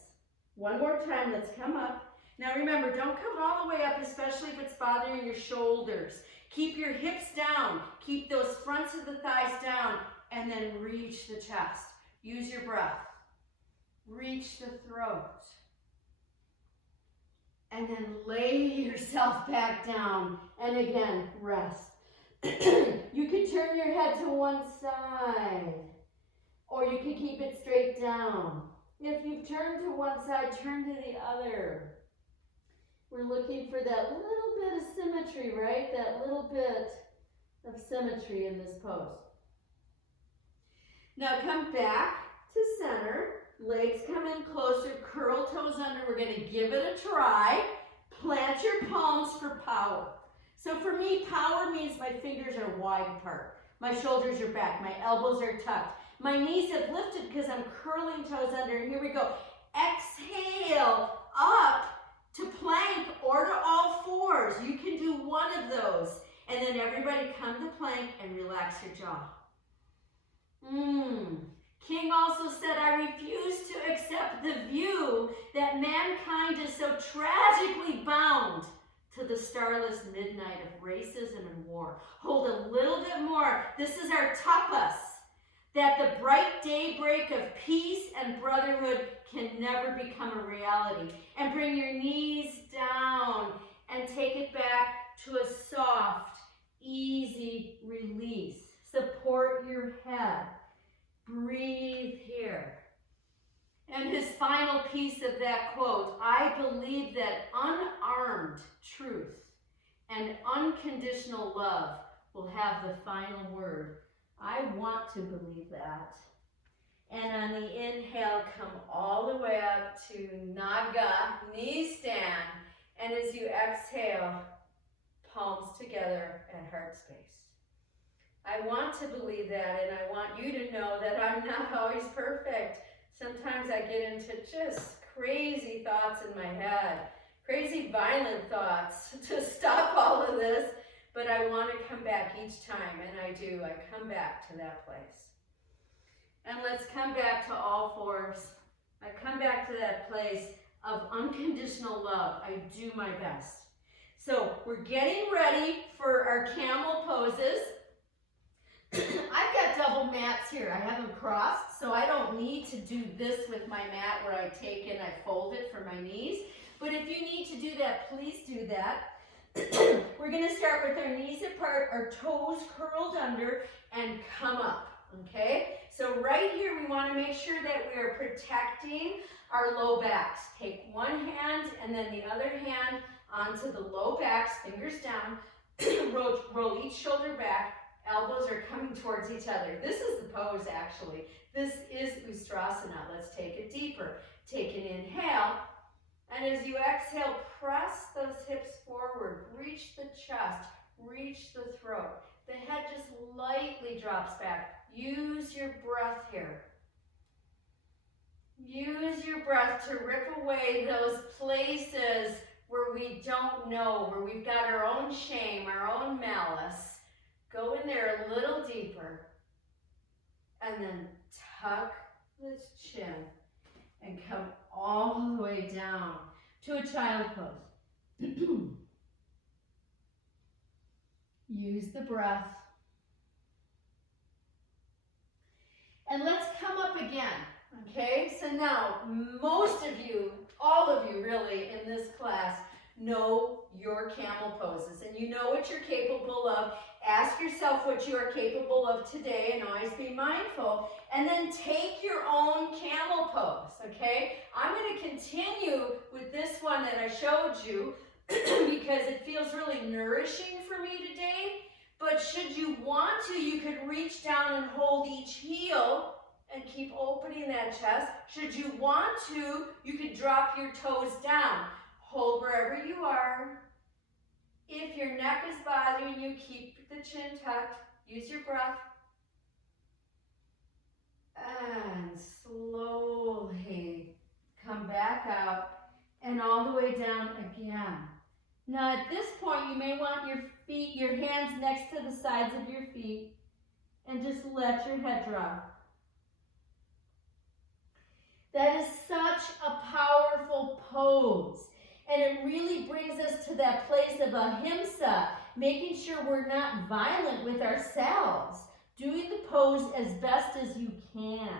One more time, let's come up. Now remember, don't come all the way up, especially if it's bothering your shoulders. Keep your hips down. Keep those fronts of the thighs down, and then reach the chest. Use your breath. Reach the throat. And then lay yourself back down. And again, rest. You can turn your head to one side, or you can keep it straight down. If you've turned to one side, turn to the other. We're looking for that little bit of symmetry, right? That little bit of symmetry in this pose. Now come back to center. Legs come in closer, curl toes under. We're going to give it a try. Plant your palms for power. So for me, power means my fingers are wide apart. My shoulders are back. My elbows are tucked. My knees have lifted because I'm curling toes under. And here we go. Exhale up to plank or to all fours. You can do one of those. And then everybody come to plank and relax your jaw. King also said, I refuse to accept the view that mankind is so tragically bound to the starless midnight of racism and war. Hold a little bit more. This is our tapas, that the bright daybreak of peace and brotherhood can never become a reality. And bring your knees down and take it back to a soft, easy release. Support your head. Breathe here. And his final piece of that quote, I believe that unarmed truth and unconditional love will have the final word. I want to believe that. And on the inhale, come all the way up to Naga, knee stand. And as you exhale, palms together at heart space. I want to believe that, and I want you to know that I'm not always perfect. Sometimes I get into just crazy thoughts in my head, crazy violent thoughts to stop all of this, but I want to come back each time, and I do. I come back to that place. And let's come back to all fours. I come back to that place of unconditional love. I do my best. So we're getting ready for our camel poses. I've got double mats here. I have them crossed, so I don't need to do this with my mat where I take it and I fold it for my knees. But if you need to do that, please do that. We're going to start with our knees apart, our toes curled under, and come up, okay? So right here, we want to make sure that we are protecting our low backs. Take one hand and then the other hand onto the low backs, fingers down, roll each shoulder back. Elbows are coming towards each other. This is the pose, actually. This is Ustrasana. Let's take it deeper. Take an inhale, and as you exhale, press those hips forward. Reach the chest, reach the throat. The head just lightly drops back. Use your breath here. Use your breath to rip away those places where we don't know, where we've got our own shame, our own malice. Go in there a little deeper, and then tuck the chin and come all the way down to a child pose. Use the breath. And let's come up again, okay? So now, most of you, all of you really in this class, know your camel poses, and you know what you're capable of. Ask yourself what you are capable of today, and always be mindful, and then take your own camel pose, okay? I'm going to continue with this one that I showed you because it feels really nourishing for me today, but should you want to, you could reach down and hold each heel and keep opening that chest. Should you want to, you could drop your toes down. Hold wherever you are. If your neck is bothering you, keep the chin tucked. Use your breath. And slowly come back up and all the way down again. Now at this point, you may want your feet, your hands next to the sides of your feet, and just let your head drop. That is such a powerful pose. And it really brings us to that place of ahimsa, making sure we're not violent with ourselves, doing the pose as best as you can.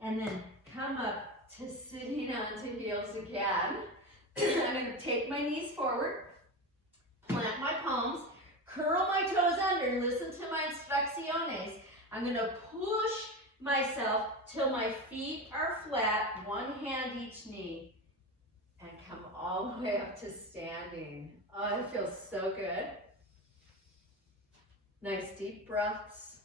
And then come up to sitting onto heels again. I'm going to take my knees forward, plant my palms, curl my toes under, and listen to my instrucciones. I'm going to push myself till my feet are flat, one hand each knee, and come all the way up to standing. Oh, it feels so good. Nice deep breaths.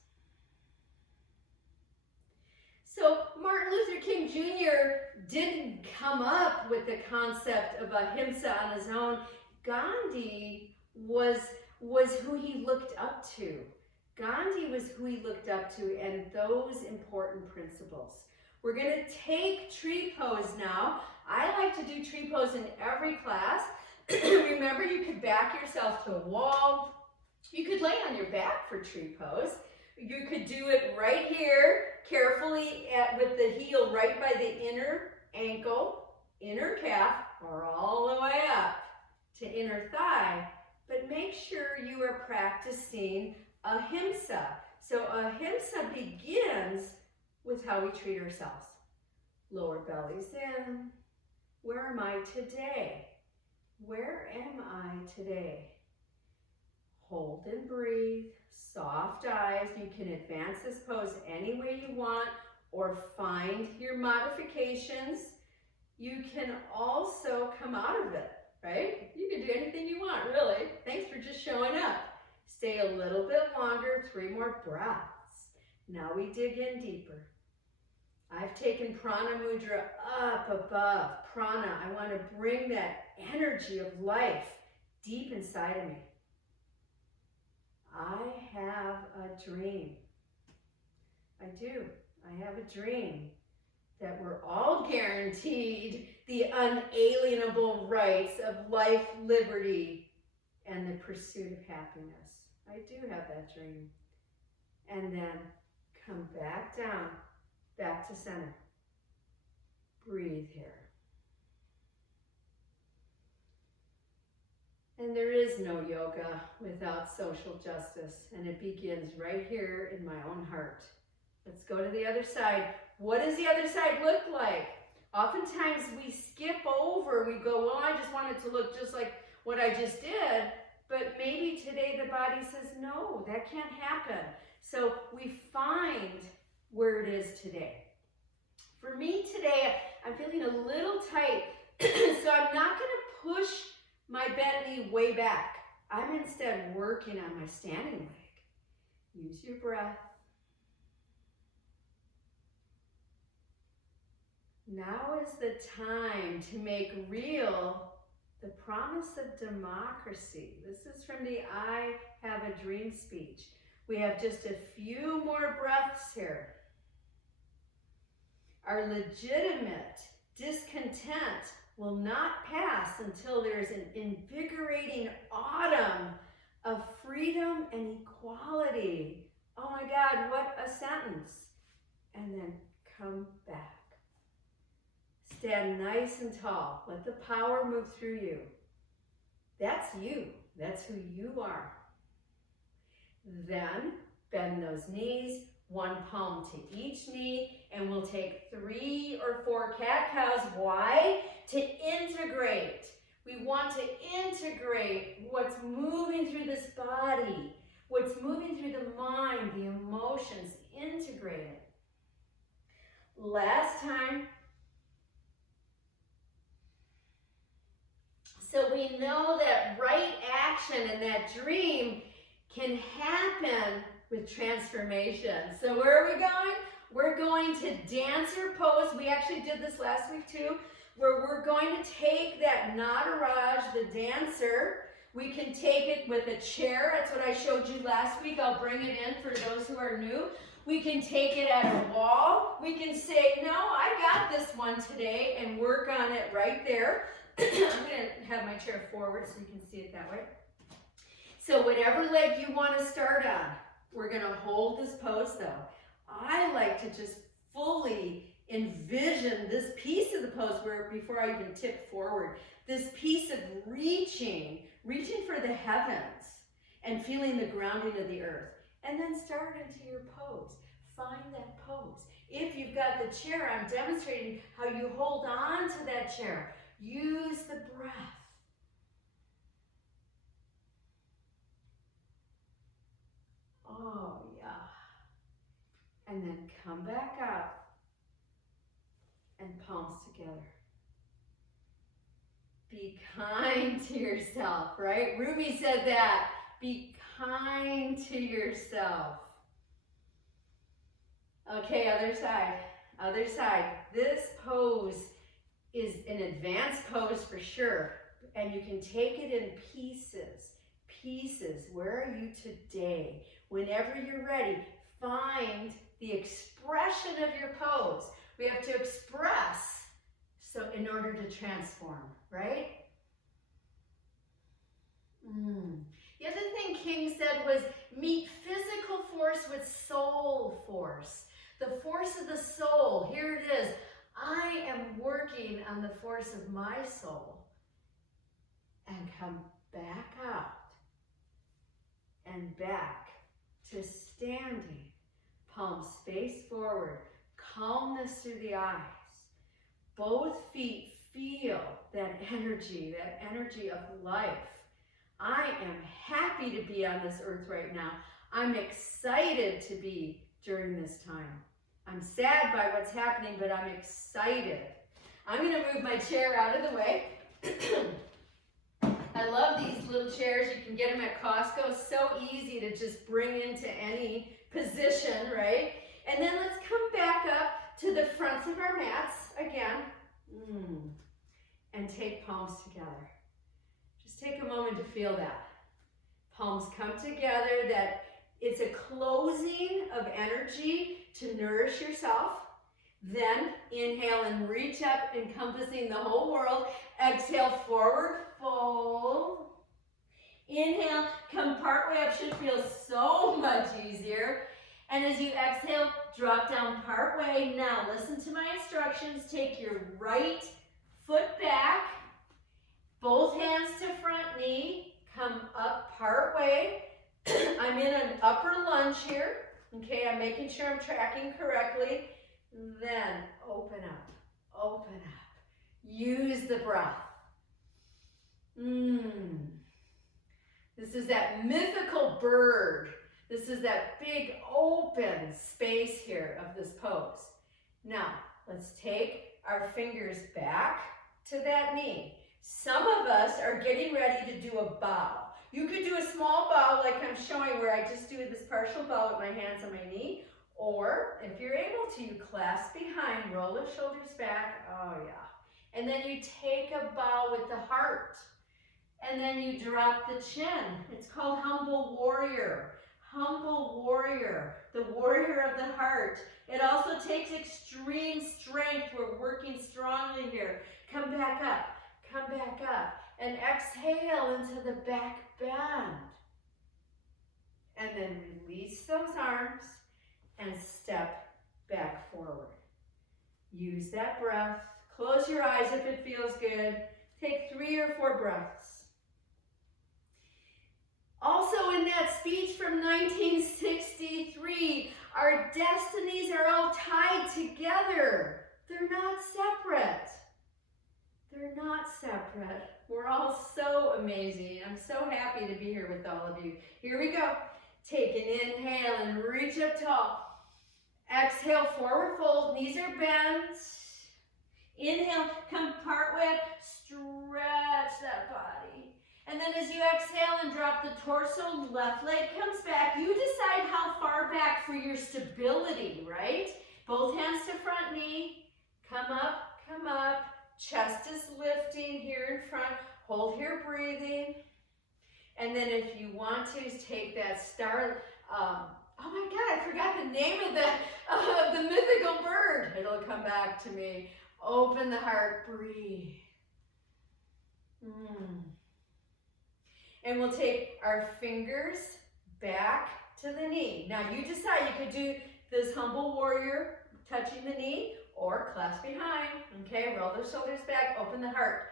So Martin Luther King Jr. didn't come up with the concept of ahimsa on his own. Gandhi was who he looked up to. Gandhi was who he looked up to, and those important principles. We're going to take tree pose now. I like to do tree pose in every class. Remember, you could back yourself to a wall. You could lay on your back for tree pose. You could do it right here, carefully with the heel right by the inner ankle, inner calf, or all the way up to inner thigh. But make sure you are practicing ahimsa. So ahimsa begins with how we treat ourselves. Lower belly's in. Where am I today? Where am I today? Hold and breathe. Soft eyes. You can advance this pose any way you want or find your modifications. You can also come out of it, right? You can do anything you want, really. Thanks for just showing up. Stay a little bit longer, 3 more breaths. Now we dig in deeper. I've taken Prana Mudra up above. Prana, I want to bring that energy of life deep inside of me. I have a dream. I do. I have a dream that we're all guaranteed the unalienable rights of life, liberty, and the pursuit of happiness. I do have that dream. And then come back down, back to center. Breathe here. And there is no yoga without social justice, and it begins right here in my own heart. Let's go to the other side. What does the other side look like? Oftentimes we skip over, we go, well, I just want it to look just like what I just did, but maybe today the body says, no, that can't happen. So we find where it is today. For me today, I'm feeling a little tight, so I'm not going to push my bent knee way back. I'm instead working on my standing leg. Use your breath. Now is the time to make real the promise of democracy. This is from the I Have a Dream speech. We have just a few more breaths here. Our legitimate discontent will not pass until there's an invigorating autumn of freedom and equality. Oh my God, what a sentence. And then come back. Stand nice and tall. Let the power move through you. That's you. That's who you are. Then bend those knees, one palm to each knee, and we'll take 3 or 4 cat-cows. Why? To integrate. We want to integrate what's moving through this body, what's moving through the mind, the emotions, integrate it. Last time. So we know that right action and that dream can happen with transformation. So where are we going? We're going to dancer pose. We actually did this last week too, where we're going to take that Nataraj, the dancer. We can take it with a chair. That's what I showed you last week. I'll bring it in for those who are new. We can take it at a wall. We can say, no, I got this one today, and work on it right there. I'm going to have my chair forward so you can see it that way. So whatever leg you want to start on, we're going to hold this pose though. I like to just fully envision this piece of the pose where, before I even tip forward, this piece of reaching for the heavens and feeling the grounding of the earth. And then start into your pose. Find that pose. If you've got the chair, I'm demonstrating how you hold on to that chair. Use the breath. Oh, yeah. And then come back up and palms together. Be kind to yourself, right? Rumi said that. Be kind to yourself. Okay, other side. Other side. This pose is an advanced pose for sure. And you can take it in pieces. Pieces. Where are you today? Whenever you're ready, find the expression of your pose. We have to express so in order to transform, right? The other thing King said was meet physical force with soul force. The force of the soul. Here it is. I am working on the force of my soul. And come back out and back to standing. Palms face forward. Calmness through the eyes. Both feet feel that energy of life. I am happy to be on this earth right now. I'm excited to be during this time. I'm sad by what's happening, but I'm excited. I'm going to move my chair out of the way. I love these little chairs. You can get them at Costco. So easy to just bring into any position, right? And then let's come back up to the fronts of our mats again. And take palms together. Just take a moment to feel that. Palms come together, that it's a closing of energy to nourish yourself. Then inhale and reach up, encompassing the whole world. Exhale, forward fold. Inhale, come partway up, should feel so much easier. And as you exhale, drop down partway. Now listen to my instructions. Take your right foot back, both hands to front knee, come up partway. I'm in an upper lunge here. Okay, I'm making sure I'm tracking correctly. Then open up, open up. Use the breath. This is that mythical bird. This is that big open space here of this pose. Now, let's take our fingers back to that knee. Some of us are getting ready to do a bow. You could do a small bow like I'm showing, where I just do this partial bow with my hands on my knee. Or if you're able to, you clasp behind, roll the shoulders back. Oh yeah. And then you take a bow with the heart. And then you drop the chin. It's called humble warrior. Humble warrior, the warrior of the heart. It also takes extreme strength. We're working strongly here. Come back up, and exhale into the back bend. And then release those arms and step back forward. Use that breath. Close your eyes if it feels good. Take 3 or 4 breaths. Also in that speech from 1963, our destinies are all tied together. They're not separate. They're not separate. We're all so amazing. I'm so happy to be here with all of you. Here we go. Take an inhale and reach up tall. Exhale, forward fold. Knees are bent. Inhale, come partway up. Stretch that body. And then as you exhale and drop the torso, left leg comes back. You decide how far back for your stability, right? Both hands to front knee. Come up, come up. Chest is lifting here in front. Hold here, breathing. And then if you want to, take that star. Oh my God, I forgot the name of the mythical bird. It'll come back to me. Open the heart, breathe. And we'll take our fingers back to the knee. Now you decide, you could do this humble warrior touching the knee, or clasp behind. Okay, roll the shoulders back, open the heart.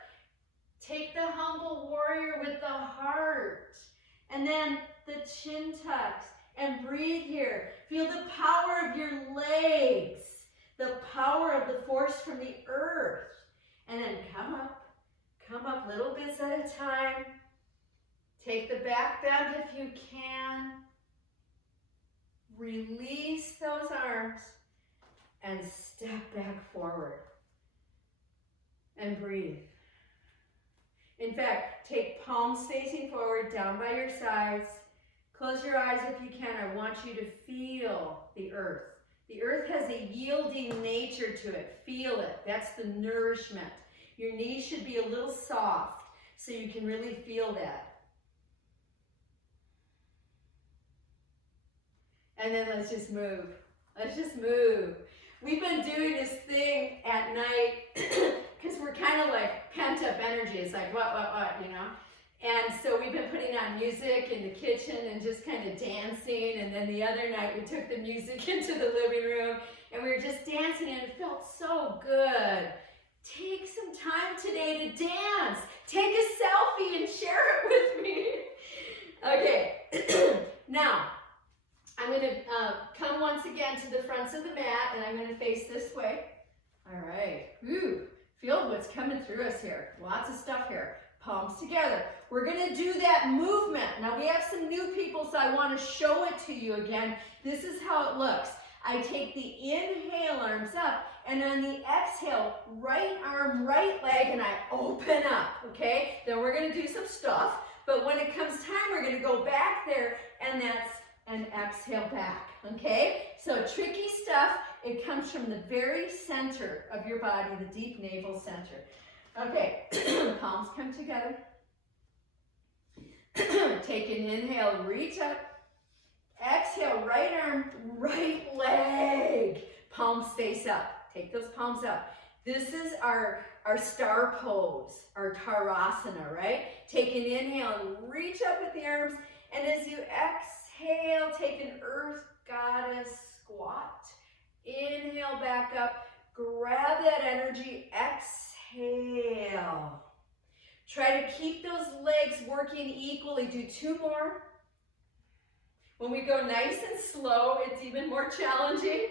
Take the humble warrior with the heart. And then the chin tucks. And breathe here. Feel the power of your legs. The power of the force from the earth. And then come up little bits at a time. Take the back bend if you can. Release those arms and step back forward. And breathe. In fact, take palms facing forward, down by your sides. Close your eyes if you can. I want you to feel the earth. The earth has a yielding nature to it. Feel it. That's the nourishment. Your knees should be a little soft so you can really feel that. And then let's just move. Let's just move. We've been doing this thing at night because we're kind of like pent up energy. It's like what, you know? And so we've been putting on music in the kitchen and just kind of dancing. And then the other night we took the music into the living room and we were just dancing and it felt so good. Take some time today to dance. Take a selfie and share it with me. Okay, now I'm going to come once again to the fronts of the mat and I'm going to face this way. All right, ooh, feel what's coming through us here. Lots of stuff here. Palms together. We're going to do that movement. Now we have some new people, so I want to show it to you again. This is how it looks. I take the inhale, arms up, and on the exhale, right arm, right leg, and I open up, okay? Then we're going to do some stuff, but when it comes time, we're going to go back there, and that's an exhale back, okay? So tricky stuff. It comes from the very center of your body, the deep navel center. Okay, palms come together. Take an inhale, reach up. Exhale, right arm, right leg. Palms face up. Take those palms up. This is our star pose, our Makarasana, right? Take an inhale and reach up with the arms. And as you exhale, take an earth goddess squat. Inhale back up. Grab that energy. Exhale. Try to keep those legs working equally. Do two more. When we go nice and slow, it's even more challenging.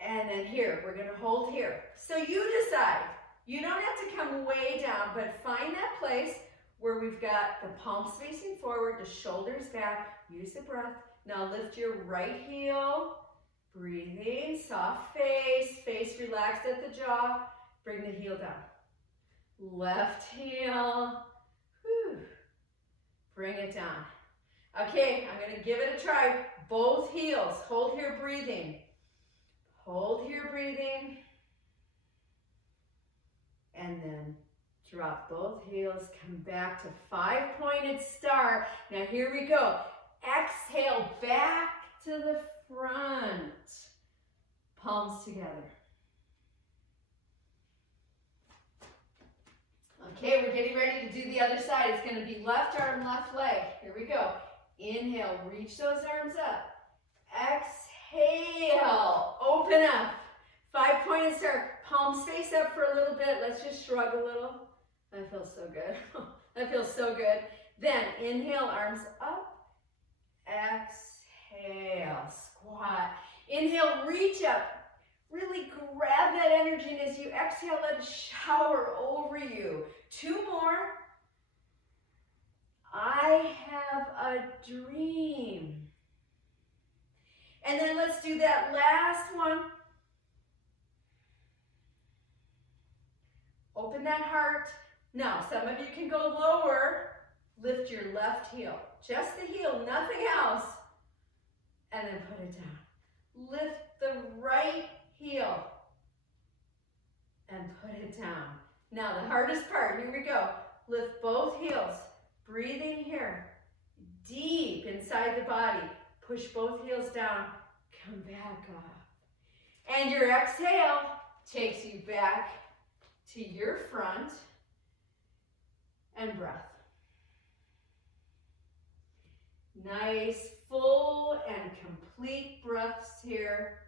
And then here, we're going to hold here. So you decide. You don't have to come way down, but find that place where we've got the palms facing forward, the shoulders back. Use the breath. Now lift your right heel. Breathing, soft face, face relaxed at the jaw. Bring the heel down. Left heel. Whew. Bring it down. Okay, I'm going to give it a try. Both heels. Hold here, breathing. Hold here, breathing. And then drop both heels. Come back to 5-pointed star. Now here we go. Exhale back to the front. Palms together. Okay, we're getting ready to do the other side. It's going to be left arm, left leg. Here we go. Inhale, reach those arms up. Exhale, open up. 5-pointed star. Palms face up for a little bit. Let's just shrug a little. That feels so good. That feels so good. Then inhale, arms up. Exhale, squat. Inhale, reach up. Really grab that energy, and as you exhale, let it shower over you. Two more. I have a dream. And then let's do that last one. Open that heart. Now, some of you can go lower. Lift your left heel. Just the heel, nothing else. And then put it down. Lift the right heel. And put it down. Now, the hardest part, here we go. Lift both heels. Breathing here. Deep inside the body. Push both heels down. Come back up. And your exhale takes you back to your front. And breath. Nice, full, and complete breaths here.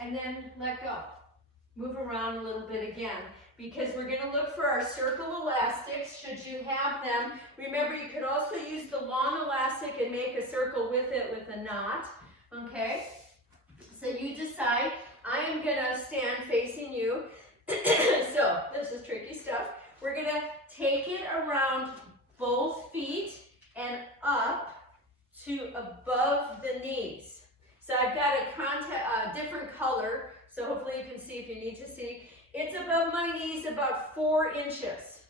and then let go. Move around a little bit again, because we're going to look for our circle elastics, should you have them. Remember, you could also use the long elastic and make a circle with it with a knot, okay? So you decide. I am going to stand facing you. So this is tricky stuff. We're going to take it around both feet and up to above the knees. So I've got a different color, so hopefully you can see if you need to see. It's above my knees about 4 inches.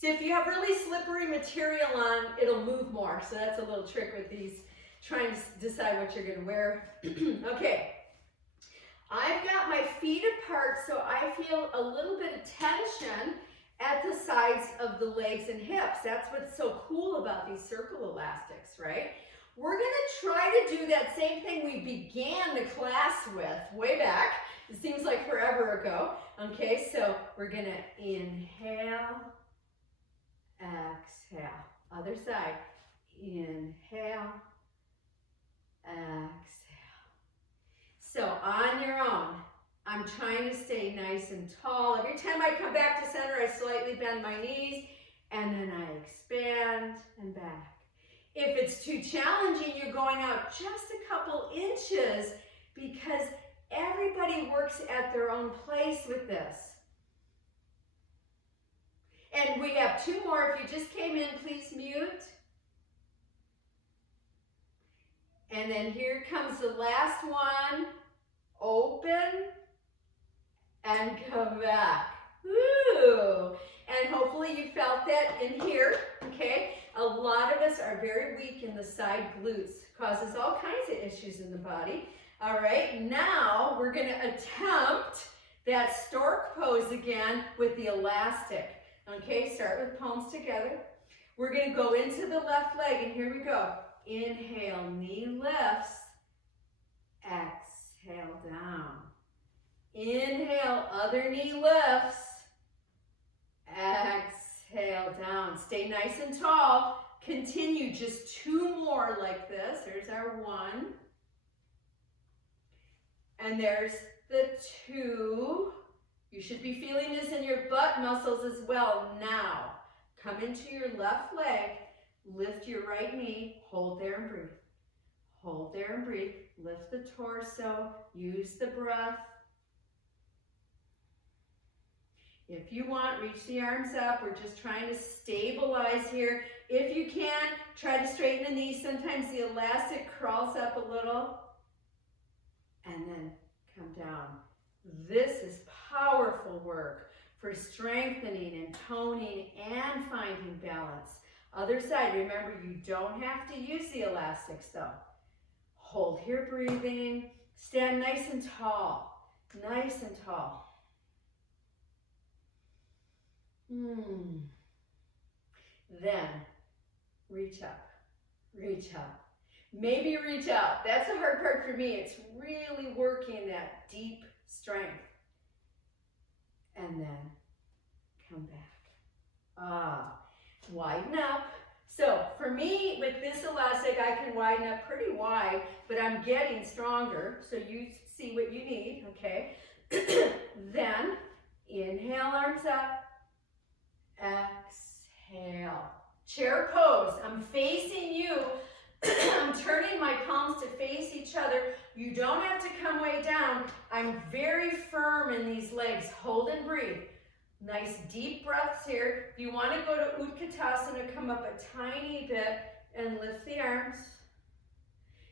So if you have really slippery material on, it'll move more. So that's a little trick with these, trying to decide what you're going to wear. Okay. I've got my feet apart, so I feel a little bit of tension at the sides of the legs and hips. That's what's so cool about these circle elastics, right? We're going to try to do that same thing we began the class with way back. It seems like forever ago. Okay, so we're going to inhale, exhale. Other side. Inhale, exhale. So on your own, I'm trying to stay nice and tall. Every time I come back to center, I slightly bend my knees, and then I expand and back. If it's too challenging, you're going out just a couple inches, because everybody works at their own place with this. And we have 2 more. If you just came in, please mute. And then here comes the last one. Open and come back. Woo! And hopefully you felt that in here, okay? A lot of us are very weak in the side glutes. Causes all kinds of issues in the body. All right, now we're going to attempt that stork pose again with the elastic. Okay, start with palms together. We're going to go into the left leg, and here we go. Inhale, knee lifts. Exhale down. Inhale, other knee lifts. Exhale down. Stay nice and tall. Continue just 2 more like this. There's our 1. And there's the 2. You should be feeling this in your butt muscles as well. Now, come into your left leg. Lift your right knee. Hold there and breathe. Hold there and breathe. Lift the torso. Use the breath. If you want, reach the arms up. We're just trying to stabilize here. If you can, try to straighten the knees. Sometimes the elastic crawls up a little. And then come down. This is powerful work for strengthening and toning and finding balance. Other side, remember, you don't have to use the elastics though. Hold here, breathing. Stand nice and tall. Nice and tall. Then, reach up. Reach up. Maybe reach out. That's the hard part for me. It's really working that deep strength. And then, come back. Widen up. So for me, with this elastic, I can widen up pretty wide, but I'm getting stronger. So you see what you need, okay? Then, inhale, arms up. Exhale. Chair pose. I'm facing you. I'm turning my palms to face each other. You don't have to come way down. I'm very firm in these legs. Hold and breathe. Nice deep breaths here. If you want to go to Utkatasana, come up a tiny bit and lift the arms.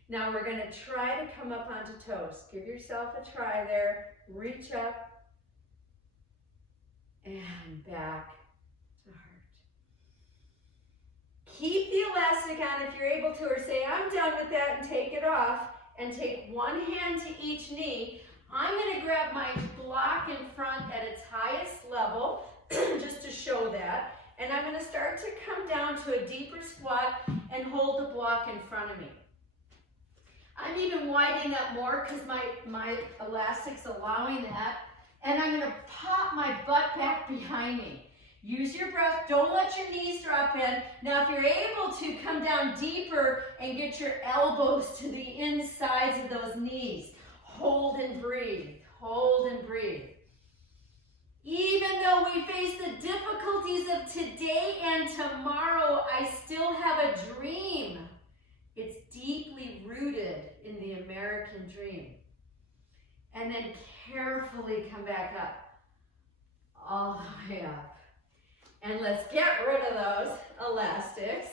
Now we're going to try to come up onto toes. Give yourself a try there. Reach up and back to heart. Keep the elastic on if you're able to, or say, I'm done with that, and take it off. And take one hand to each knee. I'm going to grab my block in front at its highest level, just to show that. And I'm going to start to come down to a deeper squat and hold the block in front of me. I'm even widening up more because my elastic's allowing that. And I'm going to pop my butt back behind me. Use your breath. Don't let your knees drop in. Now, if you're able to come down deeper and get your elbows to the insides of those knees, hold and breathe, hold and breathe. Even though we face the difficulties of today and tomorrow, I still have a dream. It's deeply rooted in the American dream. And then carefully come back up, all the way up. And let's get rid of those elastics.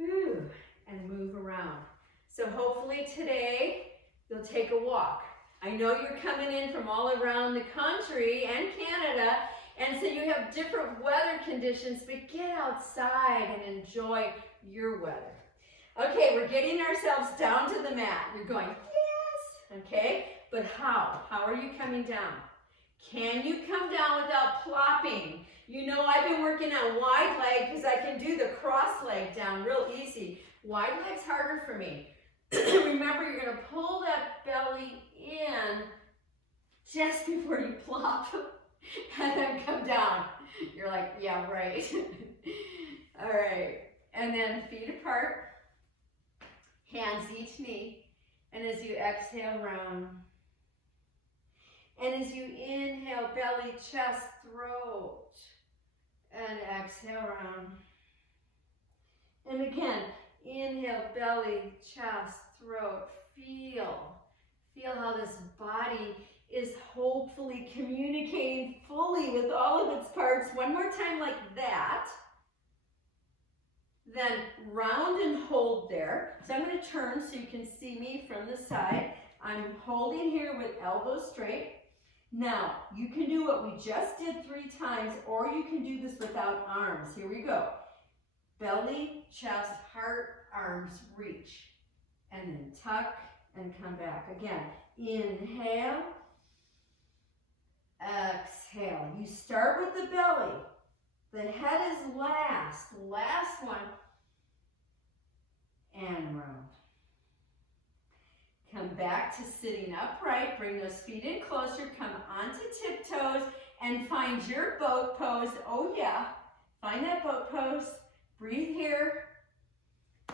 Ooh, and move around. So hopefully today, you'll take a walk. I know you're coming in from all around the country and Canada, and so you have different weather conditions, but get outside and enjoy your weather. Okay, we're getting ourselves down to the mat. You're going, yes, okay, but how? How are you coming down? Can you come down without plopping? You know, I've been working on wide leg because I can do the cross leg down real easy. Wide leg's harder for me. Remember, you're going to pull that belly in just before you plop and then come down. You're like, yeah, right. All right. And then feet apart, hands each knee. And as you exhale, round. And as you inhale, belly, chest, throat. And exhale, round. And again, inhale, belly, chest, throat. Feel how this body is hopefully communicating fully with all of its parts. One more time like that. Then round and hold there. So I'm going to turn so you can see me from the side. I'm holding here with elbows straight. Now, you can do what we just did 3 times, or you can do this without arms. Here we go. Belly, chest, heart, arms, reach. And then tuck and come back. Again, inhale, exhale. You start with the belly. The head is last. Last one. And round. Come back to sitting upright. Bring those feet in closer. Come onto tiptoes and find your boat pose. Oh yeah, find that boat pose. Breathe here.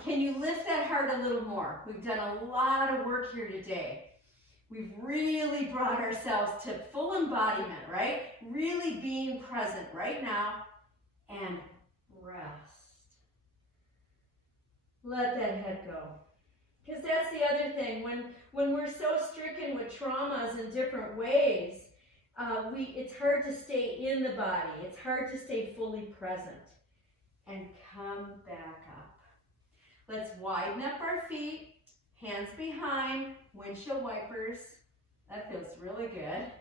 Can you lift that heart a little more? We've done a lot of work here today. We've really brought ourselves to full embodiment, right? Really being present right now. And rest. Let that head go. Because that's the other thing. When we're so stricken with traumas in different ways, it's hard to stay in the body. It's hard to stay fully present. And come back up. Let's widen up our feet. Hands behind, windshield wipers. That feels really good.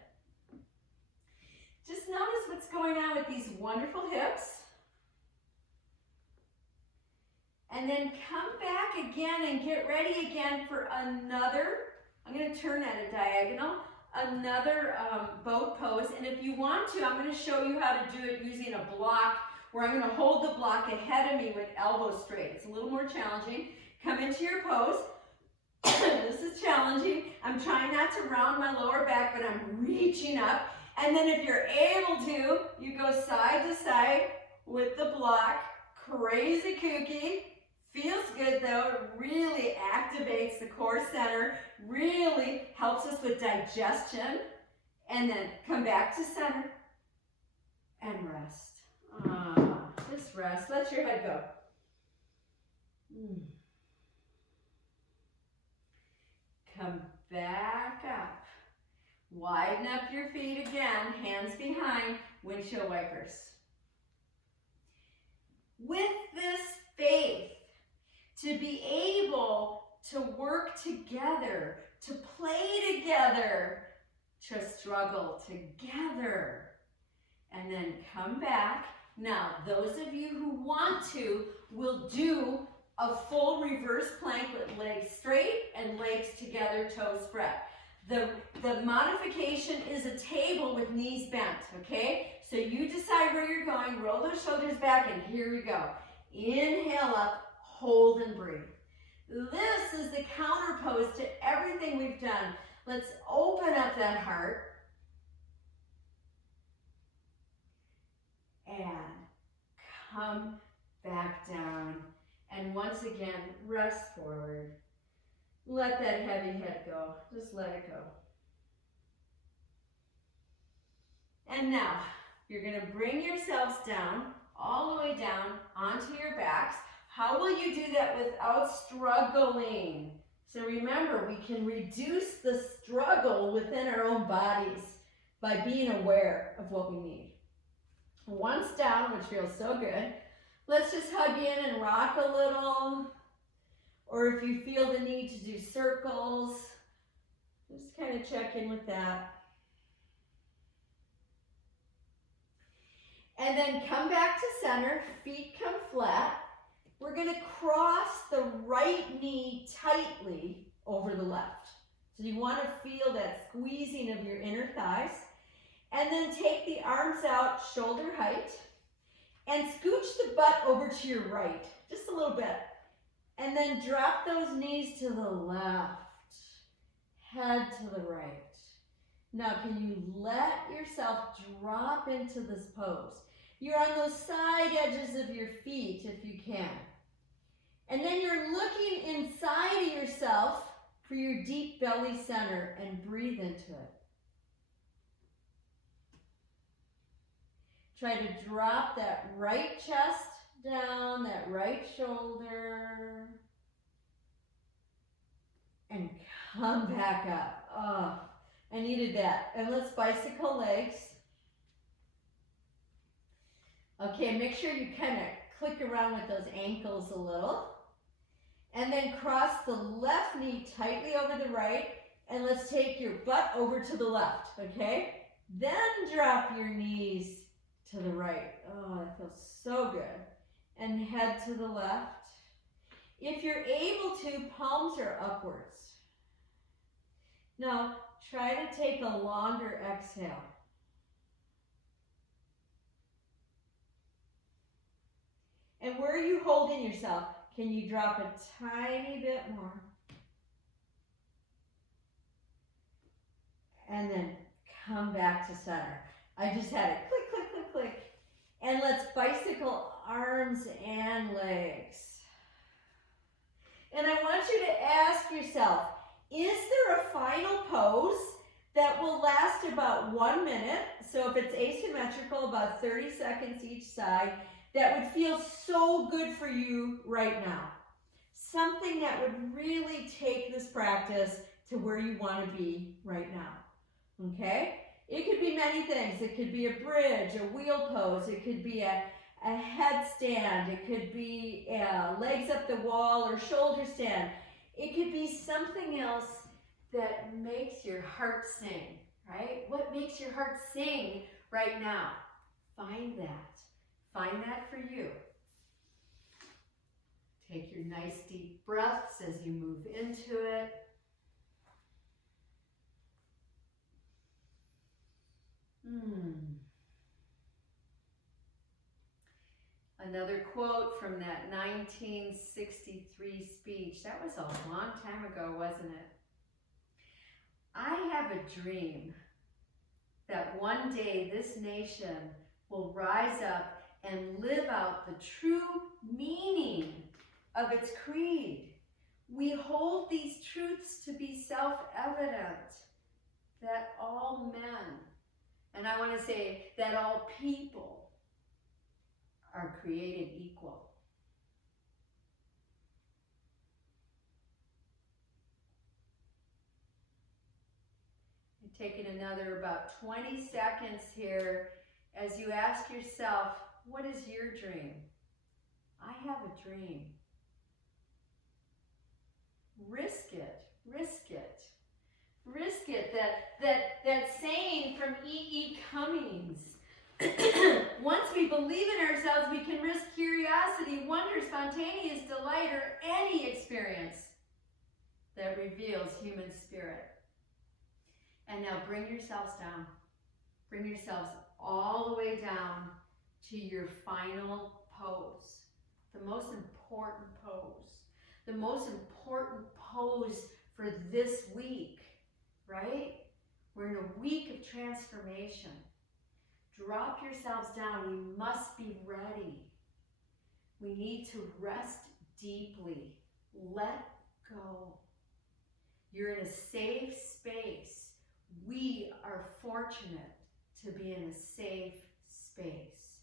Just notice what's going on with these wonderful hips. And then come back again and get ready again for another, I'm going to turn at a diagonal, another boat pose. And if you want to, I'm going to show you how to do it using a block where I'm going to hold the block ahead of me with elbows straight. It's a little more challenging. Come into your pose. This is challenging. I'm trying not to round my lower back, but I'm reaching up. And then if you're able to, you go side to side with the block. Crazy kooky. Feels good though. It really activates the core center. Really helps us with digestion. And then come back to center and rest. Just rest. Let your head go. Come back up. Widen up your feet again. Hands behind. Windshield wipers. With this faith, to be able to work together, to play together, to struggle together, and then come back. Now, those of you who want to will do a full reverse plank with legs straight and legs together, toes spread. The modification is a table with knees bent, okay? So you decide where you're going, roll those shoulders back, and here we go. Inhale up, hold and breathe. This is the counter pose to everything we've done. Let's open up that heart. And come back down. And once again, rest forward. Let that heavy head go. Just let it go. And now, you're going to bring yourselves down, all the way down onto your backs. How will you do that without struggling? So remember, we can reduce the struggle within our own bodies by being aware of what we need. Once down, which feels so good, let's just hug in and rock a little. Or if you feel the need to do circles, just kind of check in with that. And then come back to center, feet come flat. We're going to cross the right knee tightly over the left. So you want to feel that squeezing of your inner thighs. And then take the arms out shoulder height and scooch the butt over to your right, just a little bit. And then drop those knees to the left, head to the right. Now, can you let yourself drop into this pose? You're on those side edges of your feet if you can. And then you're looking inside of yourself for your deep belly center and breathe into it. Try to drop that right chest down, that right shoulder, and come back up. Oh, I needed that. And let's bicycle legs. Okay, make sure you kind of click around with those ankles a little. And then cross the left knee tightly over the right, and let's take your butt over to the left, okay? Then drop your knees to the right. Oh, that feels so good. And head to the left. If you're able to, palms are upwards. Now, try to take a longer exhale. And where are you holding yourself? Can you drop a tiny bit more? And then come back to center. I just had it click, click, click, click. And let's bicycle arms and legs. And I want you to ask yourself, is there a final pose that will last about 1 minute? So if it's asymmetrical, about 30 seconds each side, that would feel so good for you right now. Something that would really take this practice to where you want to be right now, okay? It could be many things. It could be a bridge, a wheel pose. It could be a headstand. It could be legs up the wall or shoulder stand. It could be something else that makes your heart sing, right? What makes your heart sing right now? Find that. Find that for you. Take your nice deep breaths as you move into it. Another quote from that 1963 speech. That was a long time ago, wasn't it? I have a dream that one day this nation will rise up and live out the true meaning of its creed. We hold these truths to be self-evident, that all men, and I want to say that all people, are created equal. I'm taking another about 20 seconds here as you ask yourself, what is your dream? I have a dream. Risk it, risk it. Risk it, that saying from E.E. Cummings. Once we believe in ourselves, we can risk curiosity, wonder, spontaneous delight, or any experience that reveals human spirit. And now bring yourselves down. Bring yourselves all the way down to your final pose. The most important pose. The most important pose for this week, right? We're in a week of transformation. Drop yourselves down. We must be ready. We need to rest deeply. Let go. You're in a safe space. We are fortunate to be in a safe space.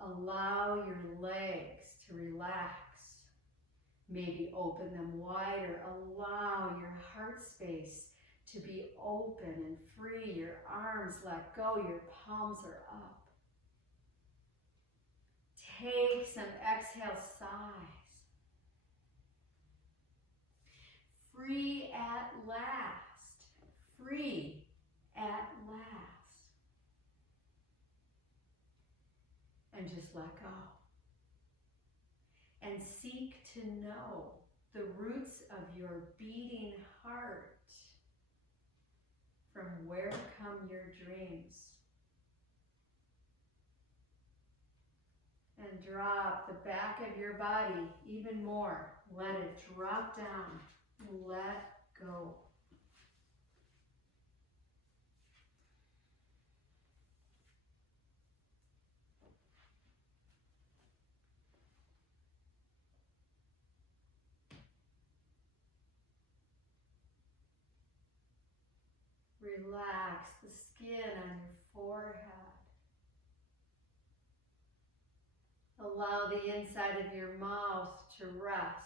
Allow your legs to relax. Maybe open them wider. Allow your heart space to be open and free. Your arms let go. Your palms are up. Take some exhale sighs. Free at last. Free at last. And just let go. And seek to know the roots of your beating heart. From where come your dreams? And drop the back of your body even more. Let it drop down. Let go. Relax the skin on your forehead. Allow the inside of your mouth to rest.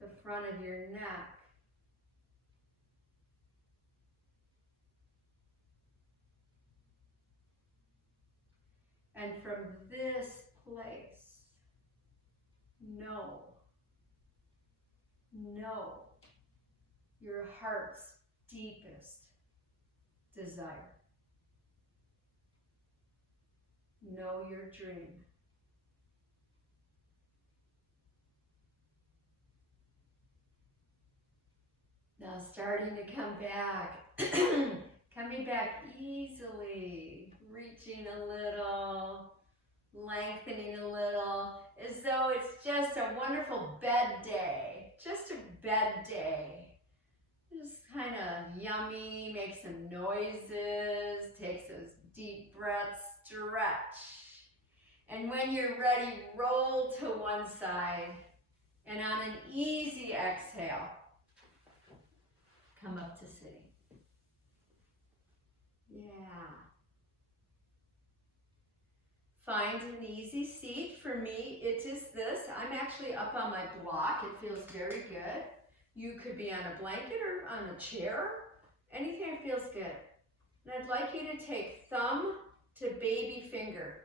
The front of your neck. And from this place, know your heart's deepest desire. Know your dream. Now starting to come back, coming back easily, reaching a little, lengthening a little, as though it's just a wonderful bed day, just a bed day. Just kind of yummy, make some noises, take those deep breaths, stretch. And when you're ready, roll to one side. And on an easy exhale, come up to sitting. Yeah. Find an easy seat. For me, it is this. I'm actually up on my block. It feels very good. You could be on a blanket or on a chair. Anything that feels good. And I'd like you to take thumb to baby finger.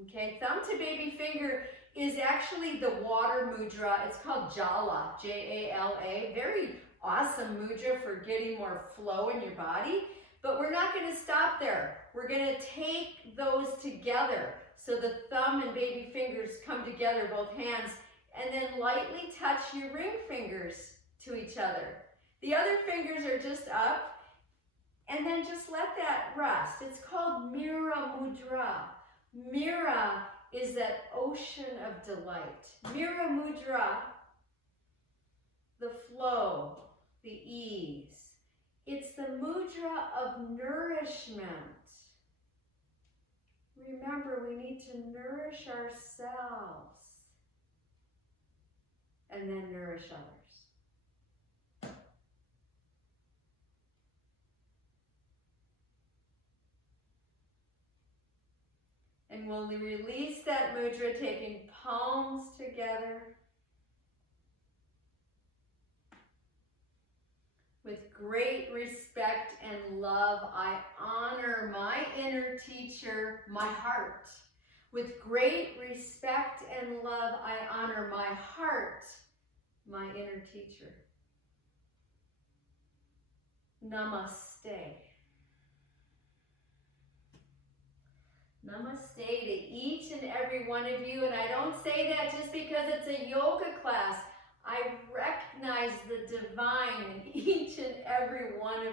Okay, thumb to baby finger is actually the water mudra. It's called Jala, J-A-L-A. Very awesome mudra for getting more flow in your body. But we're not going to stop there. We're going to take those together. So the thumb and baby fingers come together, both hands, and then lightly touch your ring fingers to each other. The other fingers are just up, and then just let that rest. It's called Mira Mudra. Mira is that ocean of delight. Mira Mudra, the flow, the ease. It's the mudra of nourishment. Remember, we need to nourish ourselves and then nourish others. And we'll release that mudra, taking palms together. With great respect and love, I honor my inner teacher, my heart. With great respect and love, I honor my heart, my inner teacher. Namaste. Namaste to each and every one of you. And I don't say that just because it's a yoga class. I recognize the divine in each and every one of